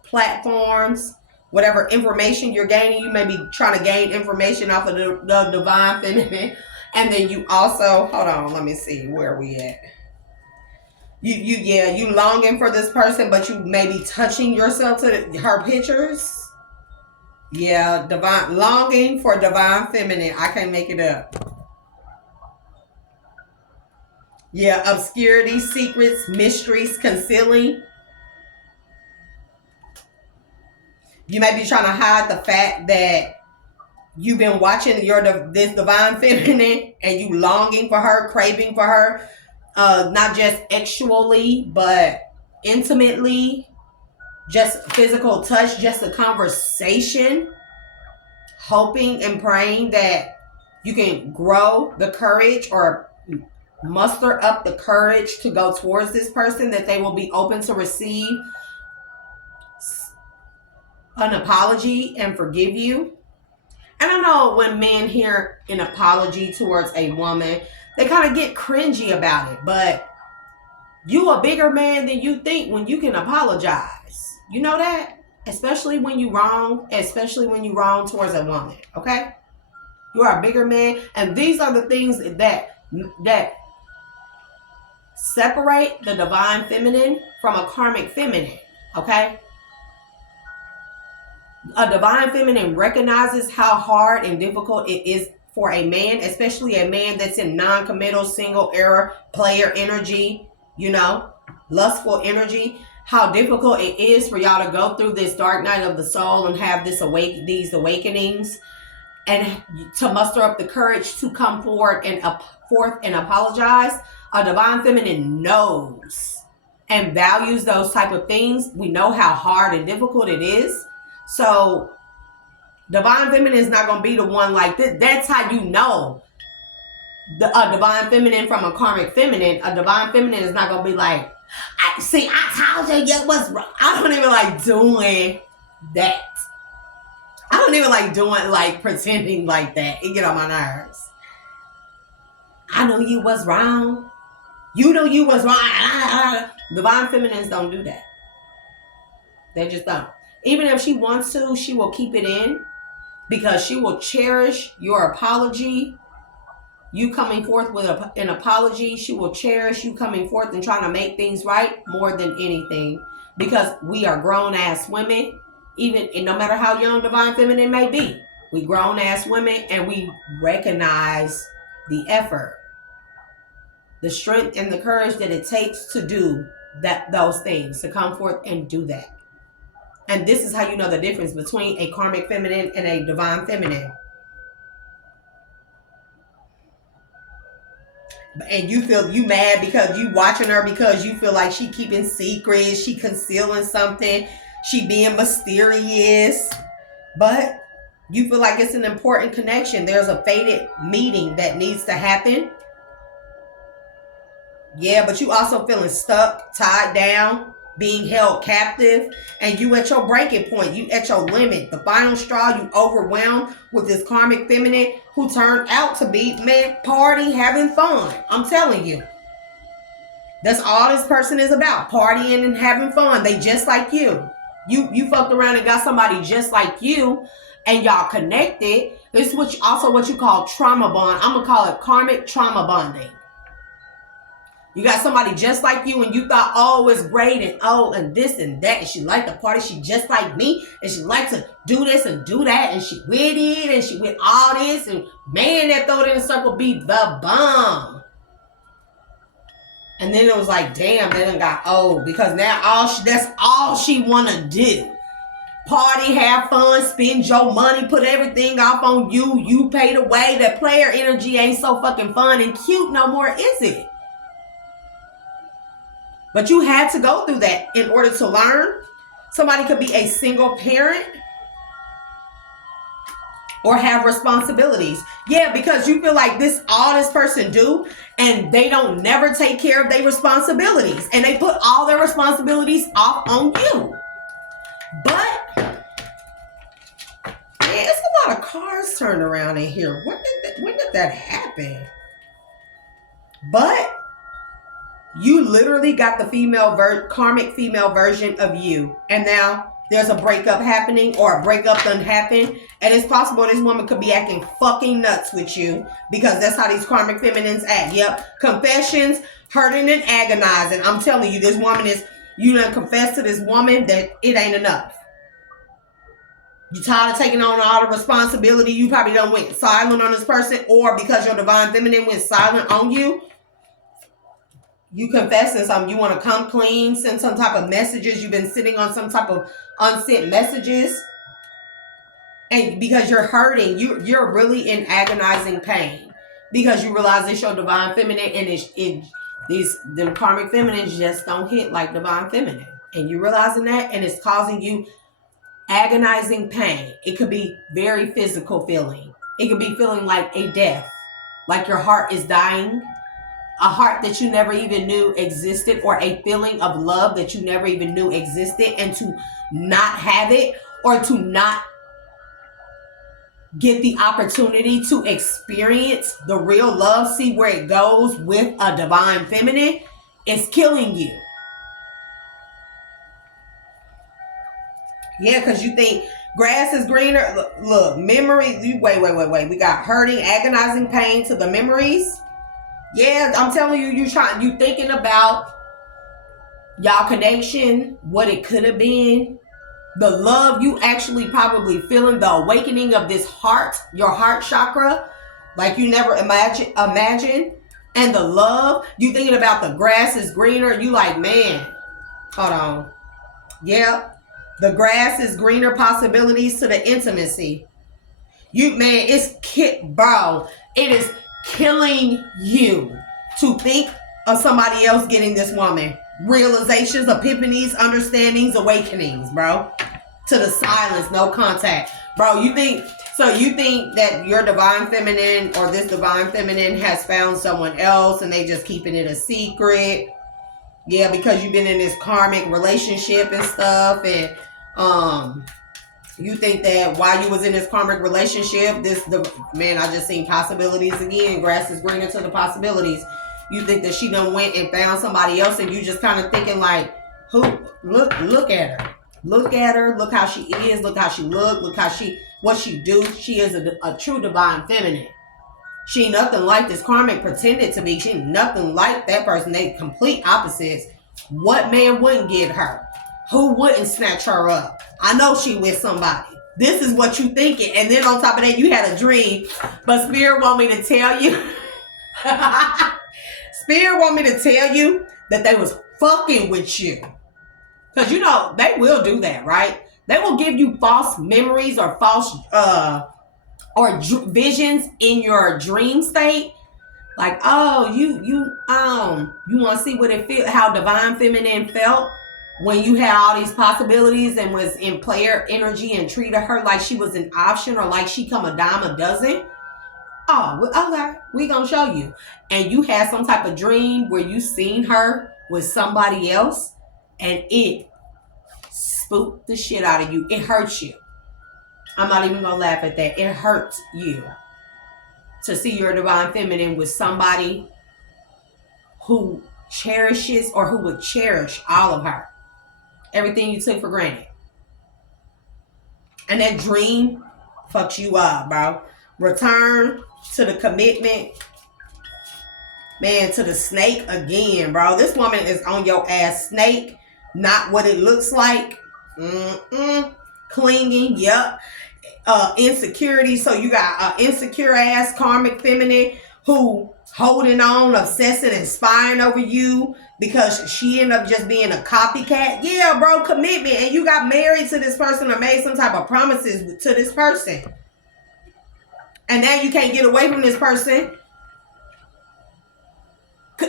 platforms. Whatever information you're gaining, you may be trying to gain information off of the divine feminine. And then you also, hold on, let me see, where are we at? You longing for this person, but you may be touching yourself to her pictures. Yeah, longing for divine feminine. I can't make it up. Yeah, obscurity, secrets, mysteries, concealing. You may be trying to hide the fact that you've been watching this divine feminine and you longing for her, craving for her, not just sexually, but intimately, just physical touch, just a conversation, hoping and praying that you can grow the courage or muster up the courage to go towards this person, that they will be open to receive an apology and forgive you. And I know when men hear an apology towards a woman, they kind of get cringy about it. But you a bigger man than you think when you can apologize. You know that? Especially when you wrong towards a woman. Okay? You are a bigger man. And these are the things that separate the divine feminine from a karmic feminine. Okay? A divine feminine recognizes how hard and difficult it is for a man, especially a man that's in non-committal, single era, player energy, lustful energy, how difficult it is for y'all to go through this dark night of the soul and have these awakenings, and to muster up the courage to come forth and apologize. A divine feminine knows and values those type of things. We know how hard and difficult it is. So divine feminine is not going to be the one like this. That's how you know a divine feminine from a karmic feminine. A divine feminine is not going to be like, I told you what's wrong. I don't even like doing that. I don't even like doing, like, pretending like that. It get on my nerves. I know you was wrong. You know you was wrong. Divine feminines don't do that. They just don't. Even if she wants to, she will keep it in, because she will cherish your apology. You coming forth with an apology. She will cherish you coming forth and trying to make things right more than anything, because we are grown ass women. even, and no matter how young divine feminine may be, we grown ass women, and we recognize the effort, the strength, and the courage that it takes to do those things, to come forth and do that. And this is how you know the difference between a karmic feminine and a divine feminine. And you feel you mad because you watching her, because you feel like she keeping secrets, she concealing something, she being mysterious. But you feel like it's an important connection. There's a fated meeting that needs to happen. Yeah, but you also feeling stuck, tied down, being held captive, and you at your breaking point, you at your limit, the final straw, you overwhelmed with this karmic feminine who turned out to be, man, party, having fun. I'm telling you. That's all this person is about, partying and having fun. They just like you. You fucked around and got somebody just like you, and y'all connected. This is what you call trauma bond. I'm going to call it karmic trauma bonding. You got somebody just like you, and you thought, oh, it's great, and oh, and this and that, and she liked the party, she just like me, and she liked to do this and do that, and she with it, and she with all this, and man, that throw it in a circle be the bomb. And then it was like, damn, they done got old, because now that's all she wanna do. Party, have fun, spend your money, put everything off on you, you pay the way. That player energy ain't so fucking fun and cute no more, is it? But you had to go through that in order to learn. Somebody could be a single parent or have responsibilities. Yeah, because you feel like all this person do, and they don't never take care of their responsibilities. And they put all their responsibilities off on you. But, man, it's a lot of cars turned around in here. When did that happen? But you literally got the karmic female version of you. And now there's a breakup happening, or a breakup done happened. And it's possible this woman could be acting fucking nuts with you, because that's how these karmic feminines act. Yep. Confessions, hurting and agonizing. I'm telling you, this woman you done confessed to this woman that it ain't enough. You tired of taking on all the responsibility. You probably done went silent on this person, or because your divine feminine went silent on you. You confessing something. You want to come clean, send some type of messages. You've been sitting on some type of unsent messages. And because you're hurting, you're really in agonizing pain. Because you realize it's your divine feminine, and them karmic feminines just don't hit like divine feminine. And you realizing that, and it's causing you agonizing pain. It could be very physical feeling. It could be feeling like a death. Like your heart is dying. A heart that you never even knew existed, or a feeling of love that you never even knew existed, and to not have it, or to not get the opportunity to experience the real love, see where it goes with a divine feminine, is killing you. Yeah, because you think grass is greener. Look, memory. Wait. We got hurting, agonizing pain to the memories. Yeah, I'm telling you, you thinking about y'all connection, what it could have been, the love you actually probably feeling, the awakening of this heart, your heart chakra, like you never imagine, and the love, you thinking about the grass is greener, you like, man, hold on. Yeah, the grass is greener possibilities to the intimacy. Bro, it is killing you to think of somebody else getting this woman. Realizations, epiphanies, understandings, awakenings, bro. To the silence, no contact. Bro, you think that your divine feminine, or this divine feminine, has found someone else and they just keeping it a secret? Yeah, because you've been in this karmic relationship and stuff, and you think that while you was in this karmic relationship, I just seen possibilities again. Grass is greener to the possibilities. You think that she done went and found somebody else, and you just kind of thinking like, look at her. Look at her. Look how she is. Look how she look how what she do. She is a true divine feminine. She ain't nothing like this karmic pretended to be. She ain't nothing like that person. They complete opposites. What man wouldn't get her? who wouldn't snatch her up? I know she with somebody. This is what you thinking. And then on top of that, you had a dream. But Spirit want me to tell you. Spirit want me to tell you that they was fucking with you. Because, you know, they will do that, right? They will give you false memories or false visions in your dream state. Like, oh, you want to see what it feel, how divine feminine felt when you had all these possibilities and was in player energy and treated her like she was an option or like she come a dime a dozen. Oh, okay, we gonna show you. And you had some type of dream where you seen her with somebody else and it spooked the shit out of you. It hurts you. I'm not even gonna laugh at that. It hurts you to see your divine feminine with somebody who cherishes or who would cherish all of her. Everything you took for granted. And that dream fucks you up, bro. Return to the commitment. Man, to the snake again, bro. This woman is on your ass snake. Not what it looks like. Clinging, yep. Insecurity. So you got an insecure ass karmic feminine who holding on, obsessing, and spying over you because she ended up just being a copycat. Yeah, bro, commitment. And you got married to this person or made some type of promises to this person. And now you can't get away from this person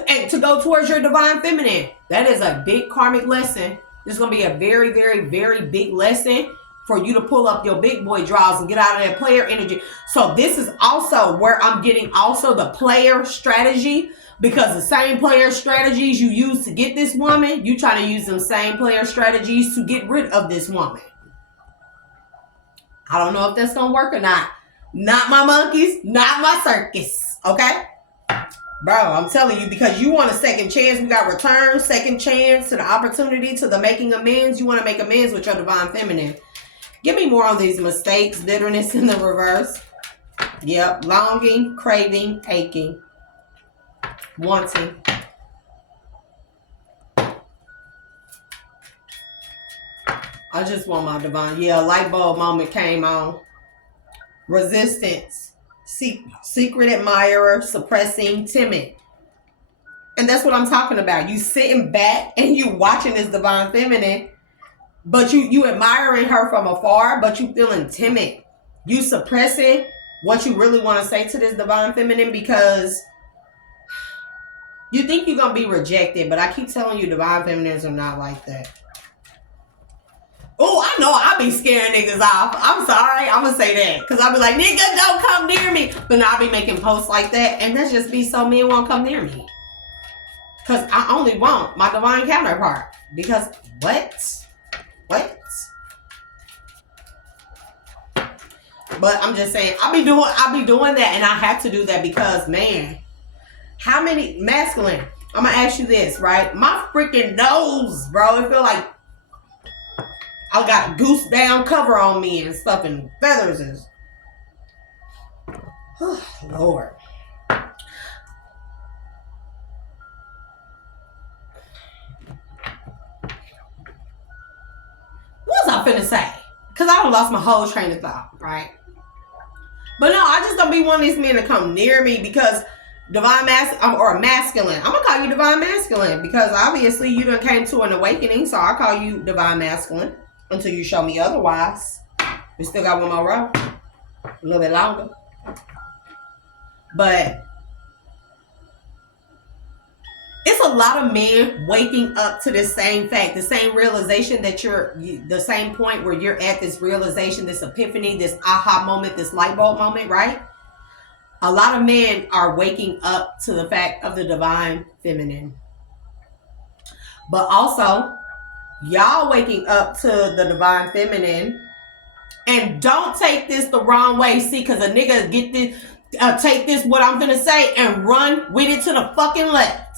and to go towards your divine feminine. That is a big karmic lesson. This is going to be a very, very, very big lesson for you to pull up your big boy draws and get out of that player energy. So this is also where I'm getting also the player strategy, because the same player strategies you use to get this woman, you try to use them same player strategies to get rid of this woman. I don't know if that's going to work or not. Not my monkeys, not my circus, okay? Bro, I'm telling you, because you want a second chance. We got return, second chance to the opportunity, to the making amends. You want to make amends with your divine feminine. Give me more on these mistakes, bitterness in the reverse. Yep, longing, craving, aching, wanting. I just want my divine. Yeah, light bulb moment came on. Resistance, secret admirer, suppressing, timid. And that's what I'm talking about. You sitting back and you watching this divine feminine, but you admiring her from afar, but you feeling timid. You suppressing what you really want to say to this divine feminine because you think you're going to be rejected. But I keep telling you, divine feminines are not like that. Oh, I know I be scaring niggas off. I'm sorry. I'm going to say that. Because I'll be like, nigga, don't come near me. But now I'll be making posts like that. And that's just be so men won't come near me. Because I only want my divine counterpart. Because what? What? But I'm just saying, I'll be doing that, and I have to do that because, man, how many masculine? I'm gonna ask you this, right? My freaking nose, bro. It feel like I got goose down cover on me and stuff, and feathers is. Oh, Lord. What was I finna say? Because I done lost my whole train of thought, right? But no, I just don't be one of these men to come near me because divine or masculine. I'm gonna call you divine masculine because obviously you done came to an awakening, so I call you divine masculine until you show me otherwise. We still got one more row, a little bit longer. But it's a lot of men waking up to this same fact, the same realization that the same point where you're at, this realization, this epiphany, this aha moment, this light bulb moment, right? A lot of men are waking up to the fact of the divine feminine. But also, y'all waking up to the divine feminine. And don't take this the wrong way. See, because a nigga get this, take this, what I'm gonna say, and run with it to the fucking left.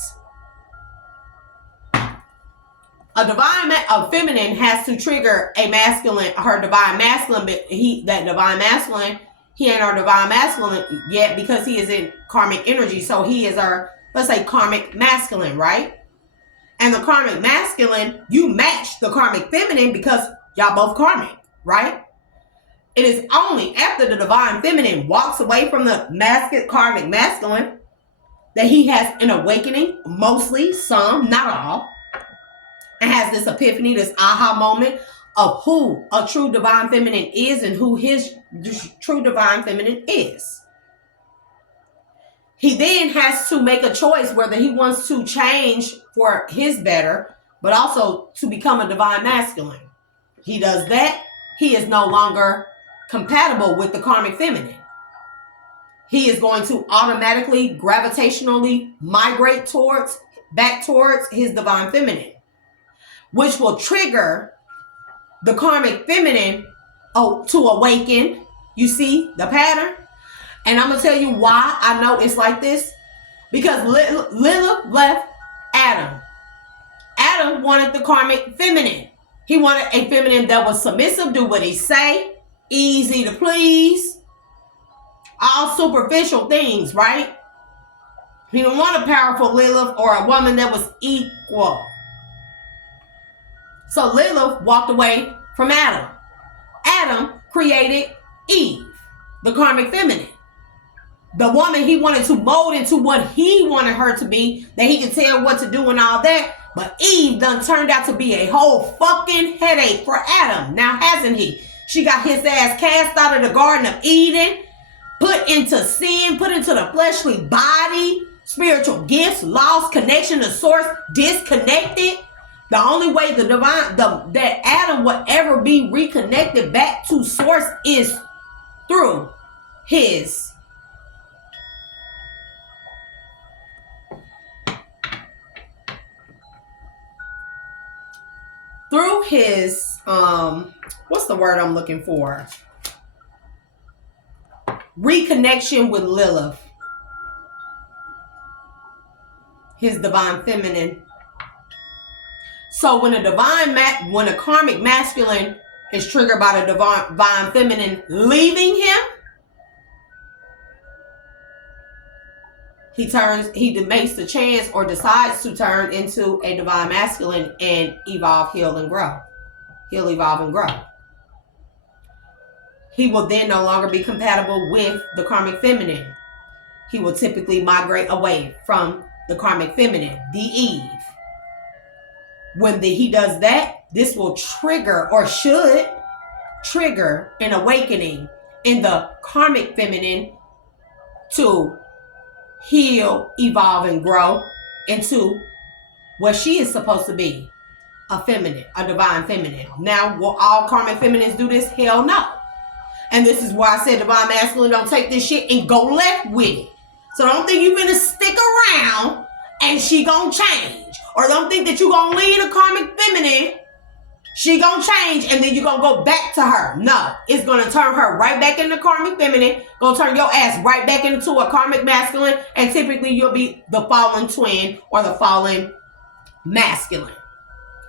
A feminine has to trigger a masculine, her divine masculine, but that divine masculine, he ain't our divine masculine yet because he is in karmic energy. So he is our, let's say, karmic masculine, right? And the karmic masculine, you match the karmic feminine because y'all both karmic, right? It is only after the divine feminine walks away from the karmic masculine that he has an awakening, mostly, some, not all, and has this epiphany, this aha moment of who a true divine feminine is and who his true divine feminine is. He then has to make a choice whether he wants to change for his better, but also to become a divine masculine. He does that, he is no longer compatible with the karmic feminine. He is going to automatically, gravitationally migrate back towards his divine feminine, which will trigger the karmic feminine to awaken. You see the pattern? And I'm going to tell you why I know it's like this. Because Lilith left Adam. Adam wanted the karmic feminine. He wanted a feminine that was submissive, do what he say, easy to please. All superficial things, right? He didn't want a powerful Lilith or a woman that was equal. So Lilith walked away from Adam. Adam created Eve, the karmic feminine. The woman he wanted to mold into what he wanted her to be, that he could tell what to do and all that. But Eve done turned out to be a whole fucking headache for Adam. Now, hasn't he? She got his ass cast out of the Garden of Eden, put into sin, put into the fleshly body, spiritual gifts, lost connection to source, disconnected. The only way that Adam would ever be reconnected back to source is through his what's the word I'm looking for? Reconnection with Lilith, his divine feminine. So when a karmic masculine is triggered by the divine feminine leaving him, he makes the chance or decides to turn into a divine masculine and evolve, heal, and grow. He'll evolve and grow. He will then no longer be compatible with the karmic feminine. He will typically migrate away from the karmic feminine, the Eve. When he does that, this will trigger, or should trigger, an awakening in the karmic feminine to heal, evolve, and grow into what she is supposed to be, a feminine, a divine feminine. Now, will all karmic feminines do this? Hell no. And this is why I said divine masculine don't take this shit and go left with it. So don't think you're gonna stick around and she gonna change. Or don't think that you're gonna leave a karmic feminine, she gonna change, and then you're gonna go back to her. No, it's gonna turn her right back into karmic feminine, gonna turn your ass right back into a karmic masculine, and typically you'll be the fallen twin or the fallen masculine.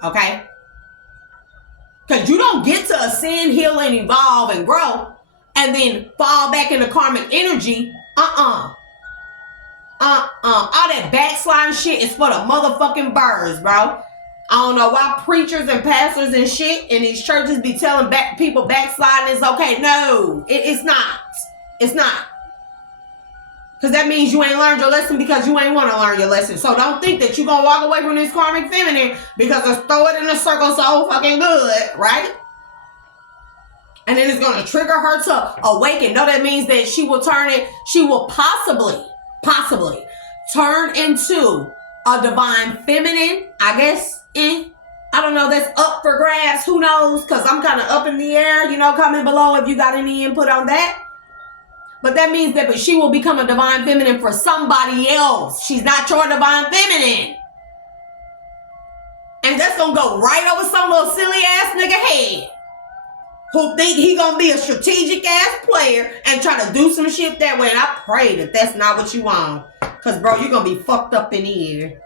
Okay? Because you don't get to ascend, heal, and evolve and grow and then fall back into karmic energy. All that backsliding shit is for the motherfucking birds, bro. I don't know why preachers and pastors and shit in these churches be telling people backsliding is okay. No, it's not. It's not. Because that means you ain't learned your lesson because you ain't want to learn your lesson. So don't think that you're going to walk away from this karmic feminine because it's throw it in a circle so fucking good, right? And then it's going to trigger her to awaken. No, that means that she will possibly turn into a divine feminine, I guess. I don't know, that's up for grabs. Who knows? Because I'm kind of up in the air. Comment below if you got any input on that. But that means that she will become a divine feminine for somebody else. She's not your divine feminine. And that's going to go right over some little silly ass nigga head who think he going to be a strategic ass player and try to do some shit that way. And I pray that that's not what you want. Because, bro, you're going to be fucked up in the ear.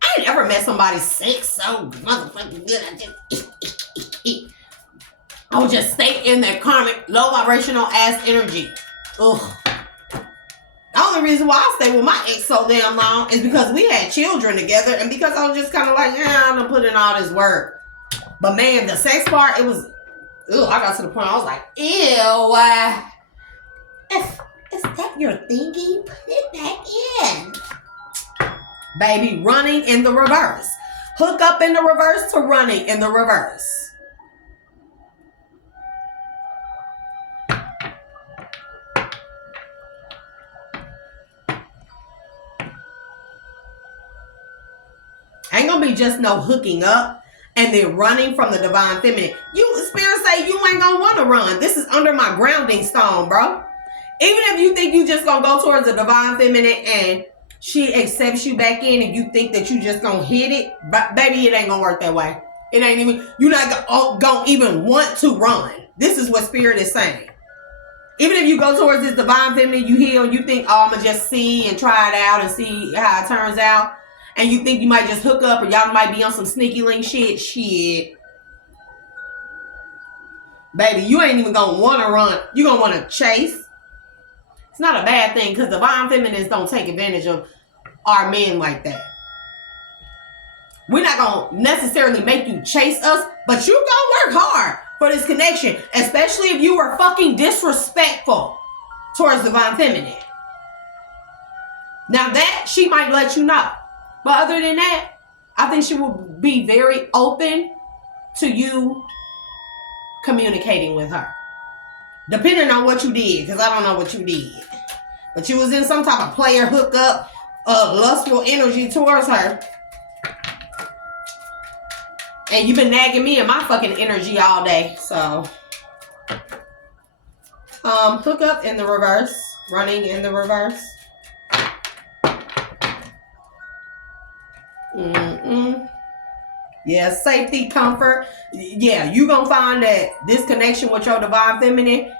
I ain't ever met somebody sick so motherfucking good. I would just stay in that karmic, low vibrational ass energy. Ugh. only reason why I stayed with my ex so damn long is because we had children together, and because I was just kind of like, yeah, I'm gonna put in all this work. But man, the sex part, it was, I got to the point I was like, ew. Is that your thingy? Put it back in. Baby, running in the reverse. Hook up in the reverse to running in the reverse. Ain't gonna be just no hooking up and then running from the divine feminine. You, spirit say you ain't gonna want to run. This is under my grounding stone, bro. Even if you think you just gonna go towards the divine feminine and she accepts you back in and you think that you just gonna hit it, but baby, it ain't gonna work that way. It ain't even, you're not gonna even want to run. This is what spirit is saying. Even if you go towards this divine feminine, you heal, you think, oh, I'm gonna just see and try it out and see how it turns out. And you think you might just hook up or y'all might be on some sneaky link shit. Baby, you ain't even gonna want to run. You gonna want to chase. It's not a bad thing because divine feminines don't take advantage of our men like that. We're not gonna necessarily make you chase us, but you gonna work hard for this connection, especially if you were fucking disrespectful towards divine feminine. Now that she might let you know. But other than that, I think she will be very open to you communicating with her. Depending on what you did, because I don't know what you did. But you was in some type of player hookup of lustful energy towards her. And you've been nagging me in my fucking energy all day. So, hook up in the reverse. Running in the reverse. Yeah, safety, comfort. Yeah, you gonna find that this connection with your divine feminine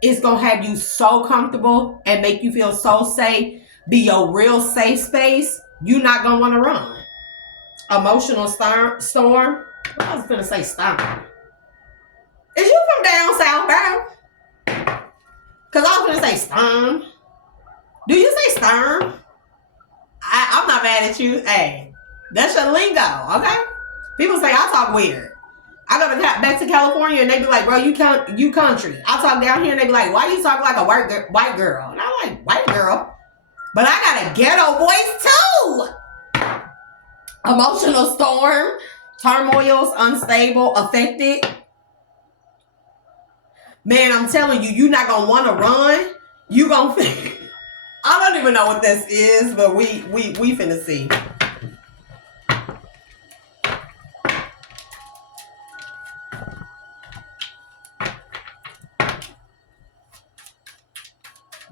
is gonna have you so comfortable and make you feel so safe, be your real safe space. You're not gonna want to run. Emotional storm. I was gonna say storm. Is you from down south, bro? Cause I was gonna say storm. Do you say storm? I'm not mad at you. Hey, that's your lingo, okay? People say I talk weird. I go back to California and they be like, bro, you country. I talk down here and they be like, why you talk like a white girl? And I'm like, white girl? But I got a ghetto voice too. Emotional storm, turmoils, unstable, affected. Man, I'm telling you, you're not gonna want to run. You gonna I don't even know what this is, but we finna see.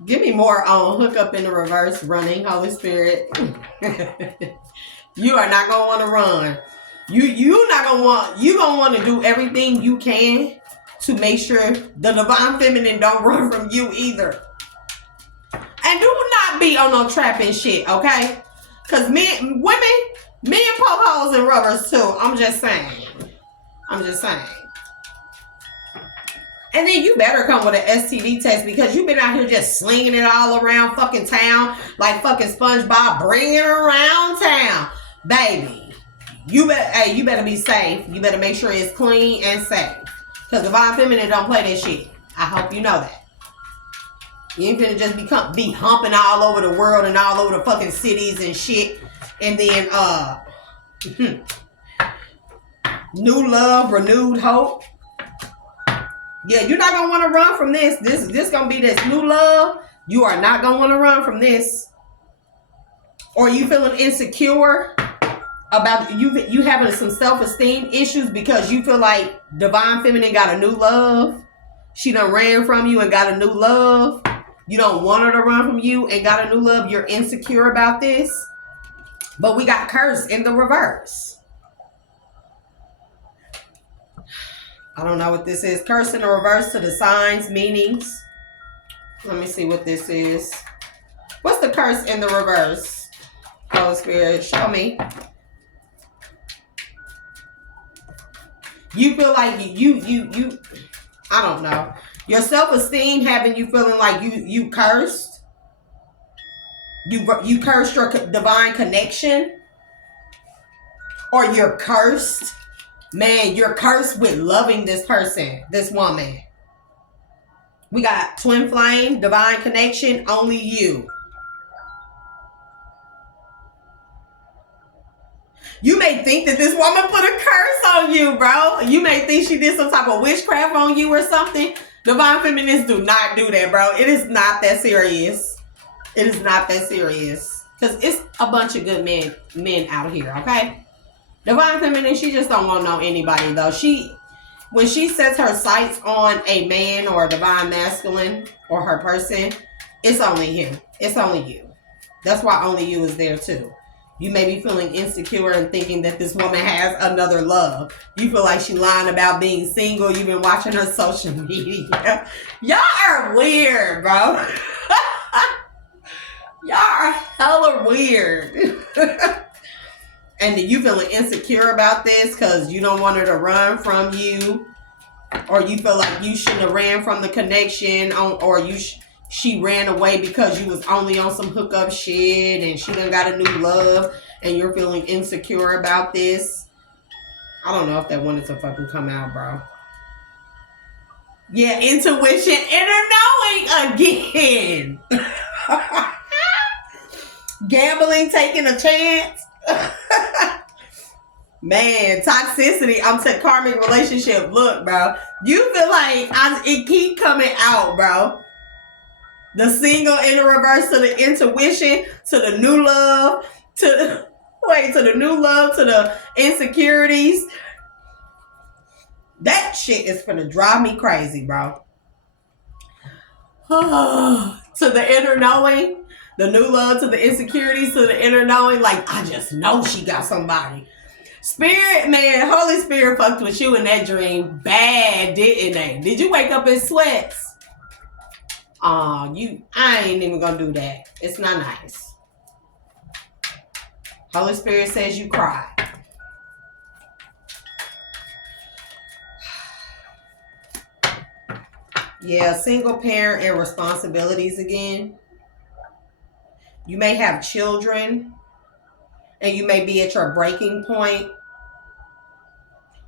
Give me more on hook up in the reverse running, Holy Spirit. You are not gonna want to run. You gonna want to do everything you can to make sure the divine feminine don't run from you either. And do not be on no trapping shit, okay? Cause men poke holes in rubbers too. I'm just saying. And then you better come with an STD test because you've been out here just slinging it all around fucking town like fucking SpongeBob, bringing it around town. Baby, you better be safe. You better make sure it's clean and safe. Because Divine Feminine don't play that shit. I hope you know that. You ain't finna just be humping all over the world and all over the fucking cities and shit. And then, new love, renewed hope. Yeah, you're not going to want to run from this. This going to be this new love. You are not going to want to run from this. Or you feeling insecure about you having some self-esteem issues because you feel like Divine Feminine got a new love. She done ran from you and got a new love. You don't want her to run from you and got a new love. You're insecure about this. But we got curse in the reverse. I don't know what this is. Curse in the reverse to the signs, meanings. Let me see what this is. What's the curse in the reverse? Holy Spirit, show me. You feel like you I don't know. Your self-esteem having you feeling like you cursed. You cursed your divine connection, or you're cursed. Man, you're cursed with loving this person, this woman. We got twin flame, divine connection, only you. You may think that this woman put a curse on you, bro. You may think she did some type of witchcraft on you or something. Divine feminists do not do that, bro. It is not that serious. It is not that serious. Because it's a bunch of good men out here, okay? Divine feminine, she just don't want to know anybody, though. When she sets her sights on a man or a divine masculine or her person, it's only him. It's only you. That's why only you is there, too. You may be feeling insecure and thinking that this woman has another love. You feel like she's lying about being single. You've been watching her social media. Y'all are weird, bro. Y'all are hella weird. And you feeling insecure about this because you don't want her to run from you. Or you feel like you shouldn't have ran from the connection. Or she ran away because you was only on some hookup shit and she done got a new love and you're feeling insecure about this. I don't know if that wanted to fucking come out, bro. Yeah, intuition, inner knowing again. Gambling, taking a chance. Man, toxicity. I'm saying karmic relationship. Look, bro. You feel like it keep coming out, bro. The single in the reverse to the intuition, to the new love, to the new love, to the insecurities. That shit is gonna drive me crazy, bro. To the inner knowing, the new love, to the insecurities, to the inner knowing, like, I just know she got somebody. Spirit, man, Holy Spirit fucked with you in that dream bad, didn't they? Did you wake up in sweats? I ain't even gonna do that. It's not nice. Holy Spirit says you cried. Yeah, single parent and responsibilities again. You may have children and you may be at your breaking point,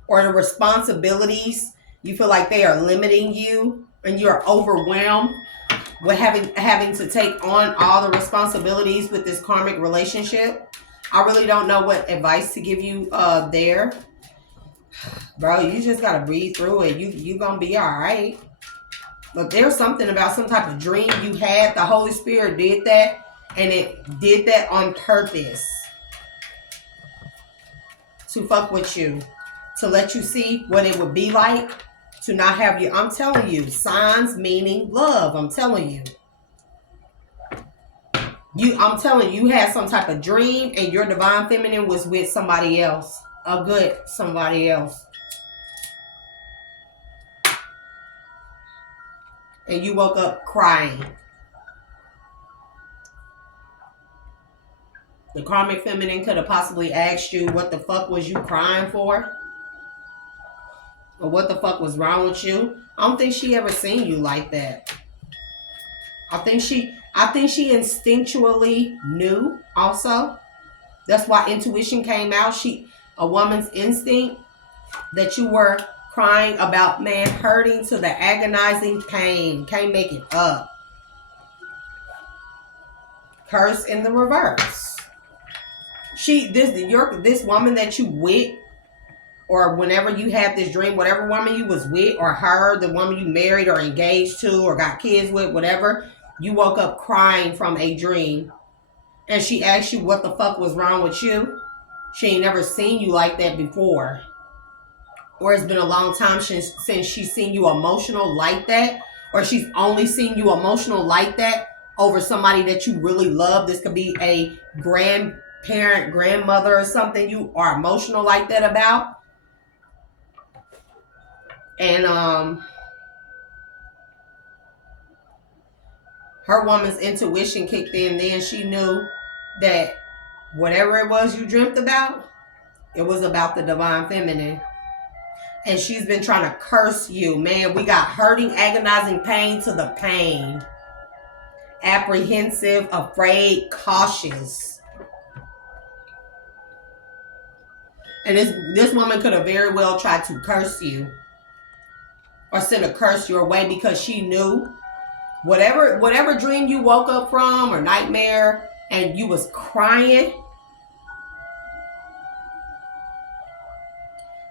or the responsibilities, you feel like they are limiting you and you're overwhelmed with having to take on all the responsibilities with this karmic relationship. I really don't know what advice to give you there. Bro, you just gotta breathe through it. You gonna be all right. But there's something about some type of dream you had. The Holy Spirit did that, and it did that on purpose to fuck with you, to let you see what it would be like to not have you. I'm telling you, signs meaning love. I'm telling you. I'm telling you, you had some type of dream and your divine feminine was with somebody else. A good somebody else. And you woke up crying. The karmic feminine could have possibly asked you, what the fuck was you crying for? Or what the fuck was wrong with you? I don't think she ever seen you like that. I think she instinctually knew also. That's why intuition came out. A woman's instinct, that you were crying about, man, hurting to the agonizing pain. Can't make it up. Curse in the reverse. This woman that you with, or whenever you had this dream, whatever woman you was with, or her, the woman you married or engaged to or got kids with, whatever, you woke up crying from a dream. And she asked you what the fuck was wrong with you. She ain't never seen you like that before. Or it's been a long time since she's seen you emotional like that. Or she's only seen you emotional like that over somebody that you really love. This could be a grandparent, grandmother or something you are emotional like that about. And her woman's intuition kicked in. Then she knew that whatever it was you dreamt about, it was about the divine feminine. And she's been trying to curse you. Man, we got hurting, agonizing pain to the pain. apprehensive, afraid, cautious. And this woman could have very well tried to curse you or send a curse your way because she knew whatever dream you woke up from or nightmare and you was crying,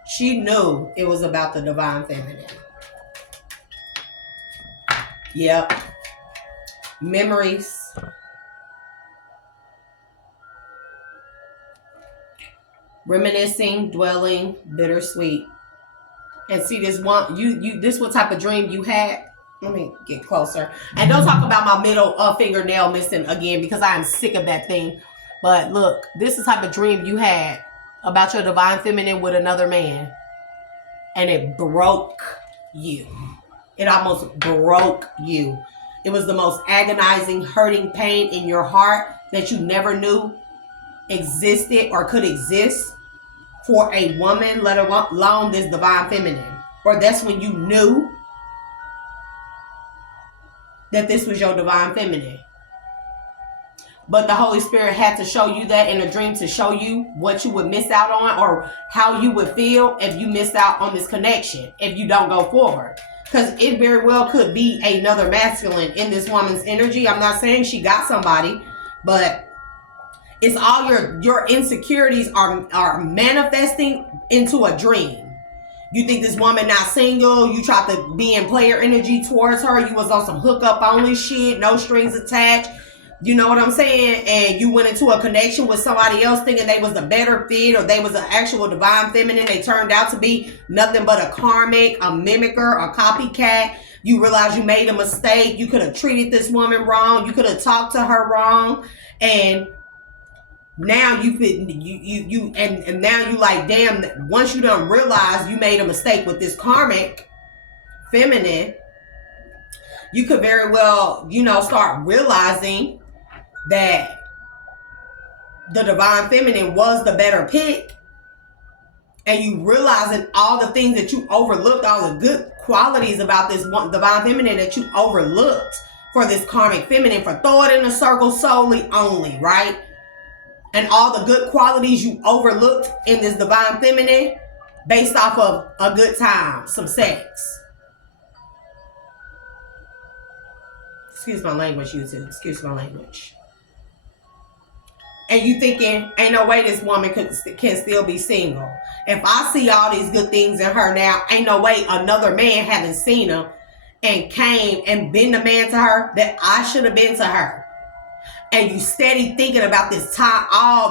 she knew it was about the divine feminine. Yep. Memories. Reminiscing, dwelling, bittersweet. And see this one, this what type of dream you had. Let me get closer. And don't talk about my middle fingernail missing again because I am sick of that thing. But look, this is the type of dream you had about your divine feminine with another man. And it broke you. It almost broke you. It was the most agonizing, hurting pain in your heart that you never knew existed or could exist for a woman, let alone this divine feminine. Or that's when you knew that this was your divine feminine. But the Holy Spirit had to show you that in a dream to show you what you would miss out on or how you would feel if you missed out on this connection, if you don't go forward. Because it very well could be another masculine in this woman's energy. I'm not saying she got somebody, but it's all your insecurities are manifesting into a dream. You think this woman not single, you tried to be in player energy towards her, you was on some hookup only shit, no strings attached. You know what I'm saying? And you went into a connection with somebody else thinking they was a better fit or they was an actual divine feminine. They turned out to be nothing but a karmic, a mimicker, a copycat. You realize you made a mistake. You could have treated this woman wrong. You could have talked to her wrong. And now and now you like, damn, once you done realize you made a mistake with this karmic feminine, you could very well, start realizing that the divine feminine was the better pick. And you realizing all the things that you overlooked, all the good qualities about this one divine feminine that you overlooked for this karmic feminine, for throw it in a circle solely only, right? And all the good qualities you overlooked in this divine feminine based off of a good time, some sex. Excuse my language, YouTube. Excuse my language. And you thinking, ain't no way this woman can still be single. If I see all these good things in her now, ain't no way another man haven't seen her and came and been the man to her that I should have been to her. And you steady thinking about this time.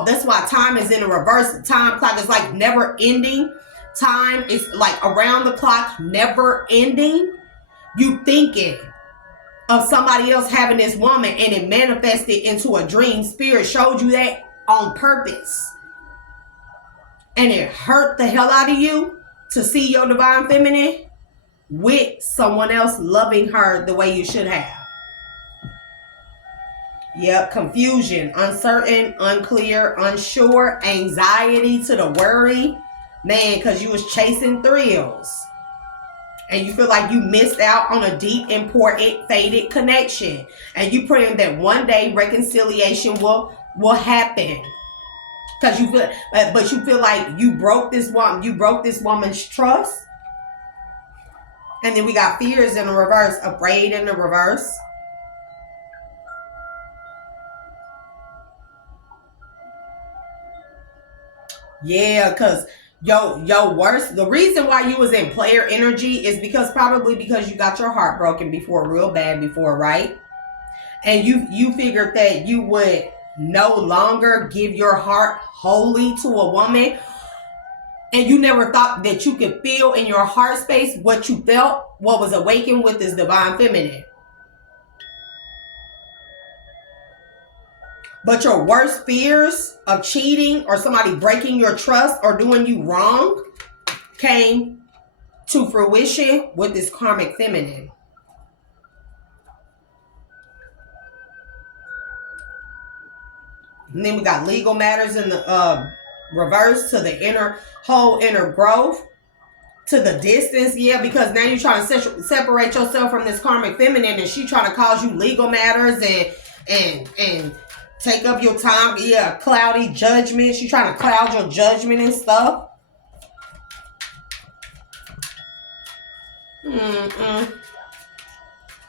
That's why time is in the reverse. Time clock is like never ending. Time is like around the clock, never ending. You thinking of somebody else having this woman and it manifested into a dream. Spirit showed you that on purpose. And it hurt the hell out of you to see your divine feminine with someone else loving her the way you should have. Yep, confusion, uncertain, unclear, unsure, anxiety to the worry. Man, because you was chasing thrills. And you feel like you missed out on a deep, important, faded connection. And you praying that one day reconciliation will happen. Because you feel like you broke this woman's trust. And then we got fears in the reverse, afraid in the reverse. Yeah, because the reason why you was in player energy is probably because you got your heart broken before, real bad before, right? And you figured that you would no longer give your heart wholly to a woman. And you never thought that you could feel in your heart space what you felt, what was awakened with this divine feminine. But your worst fears of cheating or somebody breaking your trust or doing you wrong came to fruition with this karmic feminine. And then we got legal matters in the reverse to the inner growth. to the distance, yeah, because now you're trying to separate yourself from this karmic feminine, and she trying to cause you legal matters and take up your time. Yeah, cloudy judgment. She trying to cloud your judgment and stuff.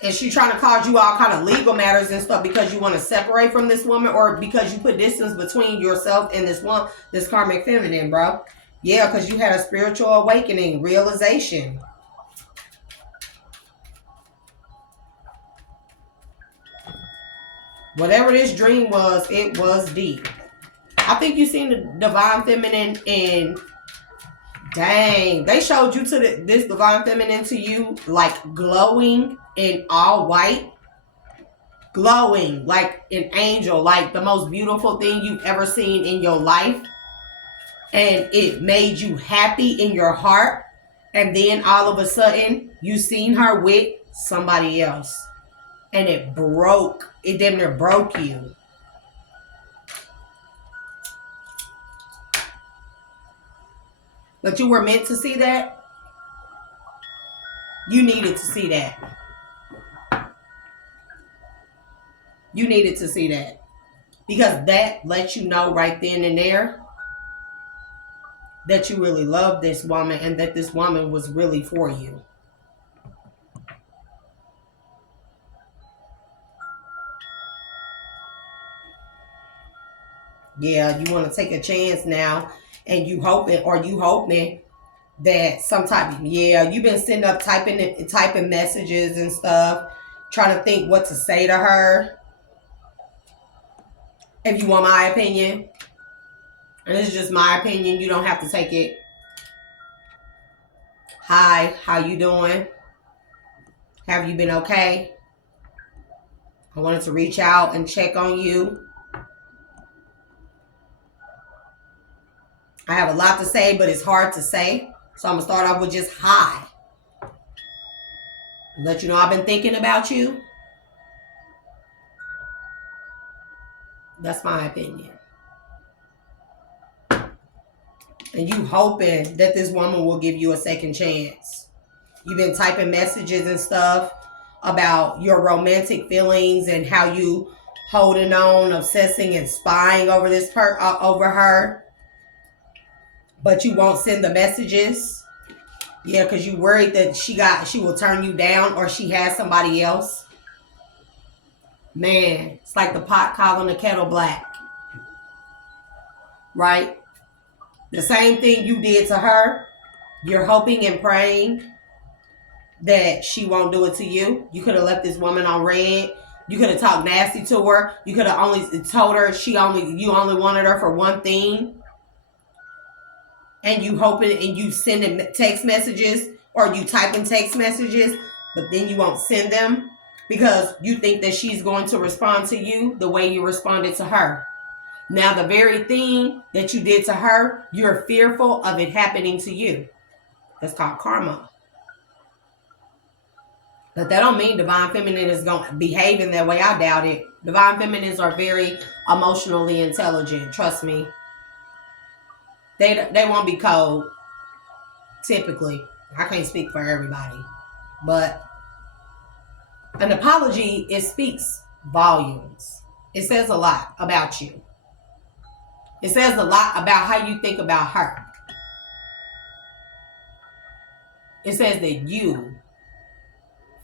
And she trying to cause you all kind of legal matters and stuff because you want to separate from this woman, or because you put distance between yourself and this karmic feminine, bro. Yeah, because you had a spiritual awakening, realization. Whatever this dream was, it was deep. I think you seen the divine feminine, and dang, they showed you to this divine feminine to you like glowing in all white. Glowing like an angel, like the most beautiful thing you've ever seen in your life. And it made you happy in your heart. And then all of a sudden, you seen her with somebody else. And it damn near broke you. But you were meant to see that. You needed to see that. You needed to see that. Because that lets you know right then and there that you really love this woman and that this woman was really for you. Yeah, you want to take a chance now, and you hoping that sometime, yeah, you've been sitting up typing messages and stuff, trying to think what to say to her. If you want my opinion, and this is just my opinion, you don't have to take it. Hi, how you doing? Have you been okay? I wanted to reach out and check on you. I have a lot to say, but it's hard to say. So I'm going to start off with just hi. Let you know I've been thinking about you. That's my opinion. And you hoping that this woman will give you a second chance. You've been typing messages and stuff about your romantic feelings and how you holding on, obsessing, and spying over over her. But you won't send the messages. Yeah, because you worried that she will turn you down, or she has somebody else. Man, it's like the pot calling the kettle black. Right? The same thing you did to her, you're hoping and praying that she won't do it to you. You could have left this woman on red. You could have talked nasty to her. You could have only told her you only wanted her for one thing. And you hoping and you sending text messages, or you typing text messages, but then you won't send them because you think that she's going to respond to you the way you responded to her. Now, the very thing that you did to her, you're fearful of it happening to you. That's called karma. But that don't mean divine feminine is going to behave in that way. I doubt it. Divine feminines are very emotionally intelligent. Trust me. They won't be cold. Typically. I can't speak for everybody. But an apology, it speaks volumes. It says a lot about you. It says a lot about how you think about her. It says that you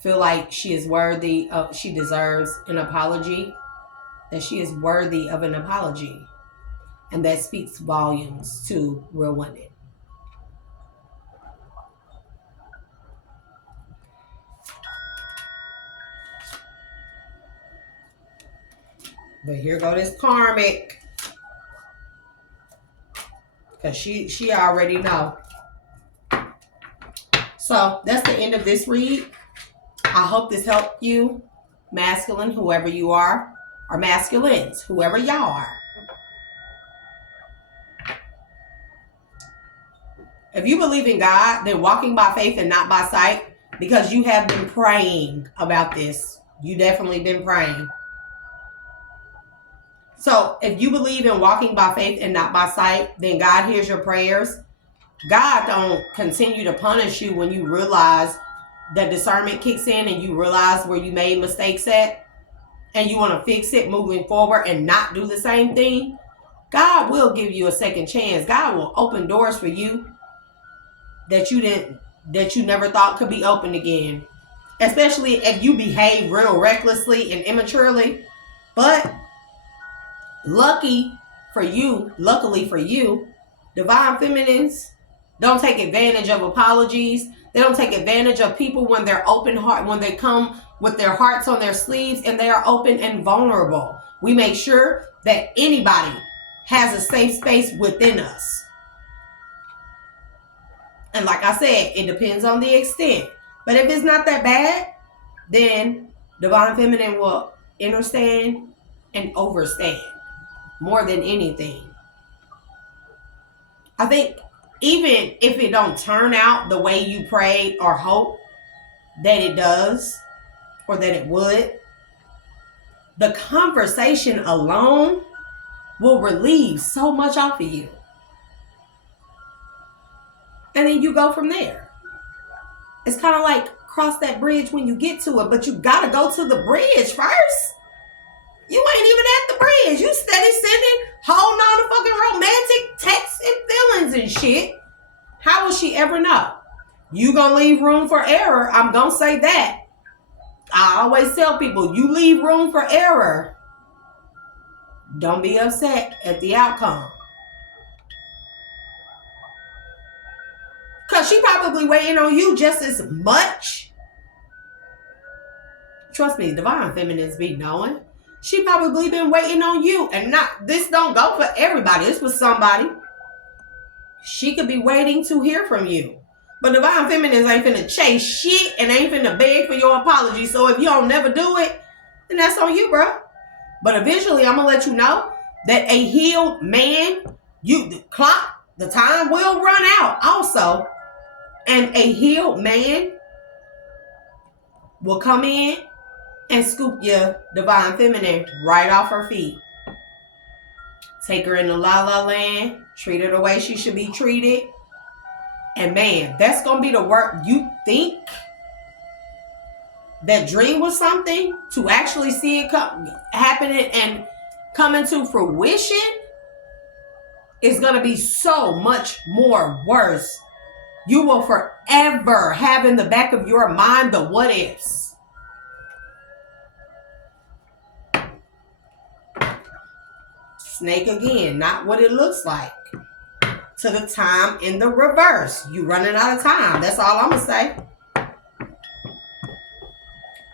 feel like she is worthy of, she deserves an apology, that she is worthy of an apology. And that speaks volumes to real women. But here go this karmic. Because she already know. So that's the end of this read. I hope this helped you, masculine, whoever you are, or masculines, whoever y'all are. If you believe in God, then walking by faith and not by sight, because you have been praying about this. You definitely been praying. So if you believe in walking by faith and not by sight, then God hears your prayers. God don't continue to punish you when you realize that discernment kicks in and you realize where you made mistakes at and you want to fix it moving forward and not do the same thing. God will give you a second chance. God will open doors for you that you never thought could be opened again. Especially if you behave real recklessly and immaturely. But luckily for you, divine feminines don't take advantage of apologies. They don't take advantage of people when they're open heart, when they come with their hearts on their sleeves and they are open and vulnerable. We make sure that anybody has a safe space within us. And like I said, it depends on the extent. But if it's not that bad, then divine feminine will understand and overstand more than anything. I think even if it don't turn out the way you prayed or hope that it does or that it would, the conversation alone will relieve so much off of you. And then you go from there. It's kind of like cross that bridge when you get to it, but you got to go to the bridge first. You ain't even at the bridge. You steady sending, holding on to fucking romantic texts and feelings and shit. How will she ever know? You gonna leave room for error. I'm gonna say that. I always tell people, you leave room for error. Don't be upset at the outcome. Because she probably waiting on you just as much. Trust me, divine feminines be knowing. She probably been waiting on you. And not, this don't go for everybody. This was somebody. She could be waiting to hear from you. But divine feminines ain't finna chase shit and ain't finna beg for your apology. So if you don't never do it, then that's on you, bro. But eventually, I'm gonna let you know that a healed man, the time will run out also. And a healed man will come in and scoop your divine feminine right off her feet. Take her in the la la land, treat her the way she should be treated. And man, that's going to be the work. You think that dream was something to actually see it happening and coming to fruition is going to be so much more worse. You will forever have in the back of your mind the what ifs. Snake again, not what it looks like. To the time in the reverse. You running out of time. That's all I'm going to say.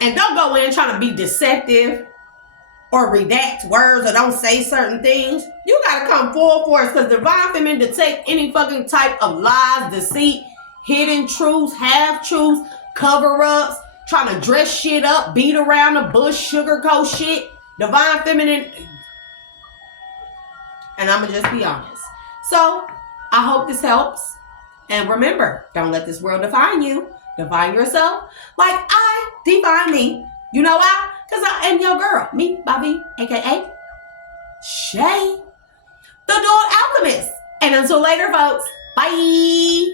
And don't go in trying to be deceptive or redact words or don't say certain things. You got to come full force because divine feminine detect any fucking type of lies, deceit, hidden truths, half-truths, cover-ups, trying to dress shit up, beat around the bush, sugarcoat shit. Divine feminine. And I'm going to just be honest. So, I hope this helps. And remember, don't let this world define you. Define yourself like I define me. You know why? Because I am your girl. Me, Bobby, a.k.a. Shay, the Dual Alchemist. And until later, folks. Bye.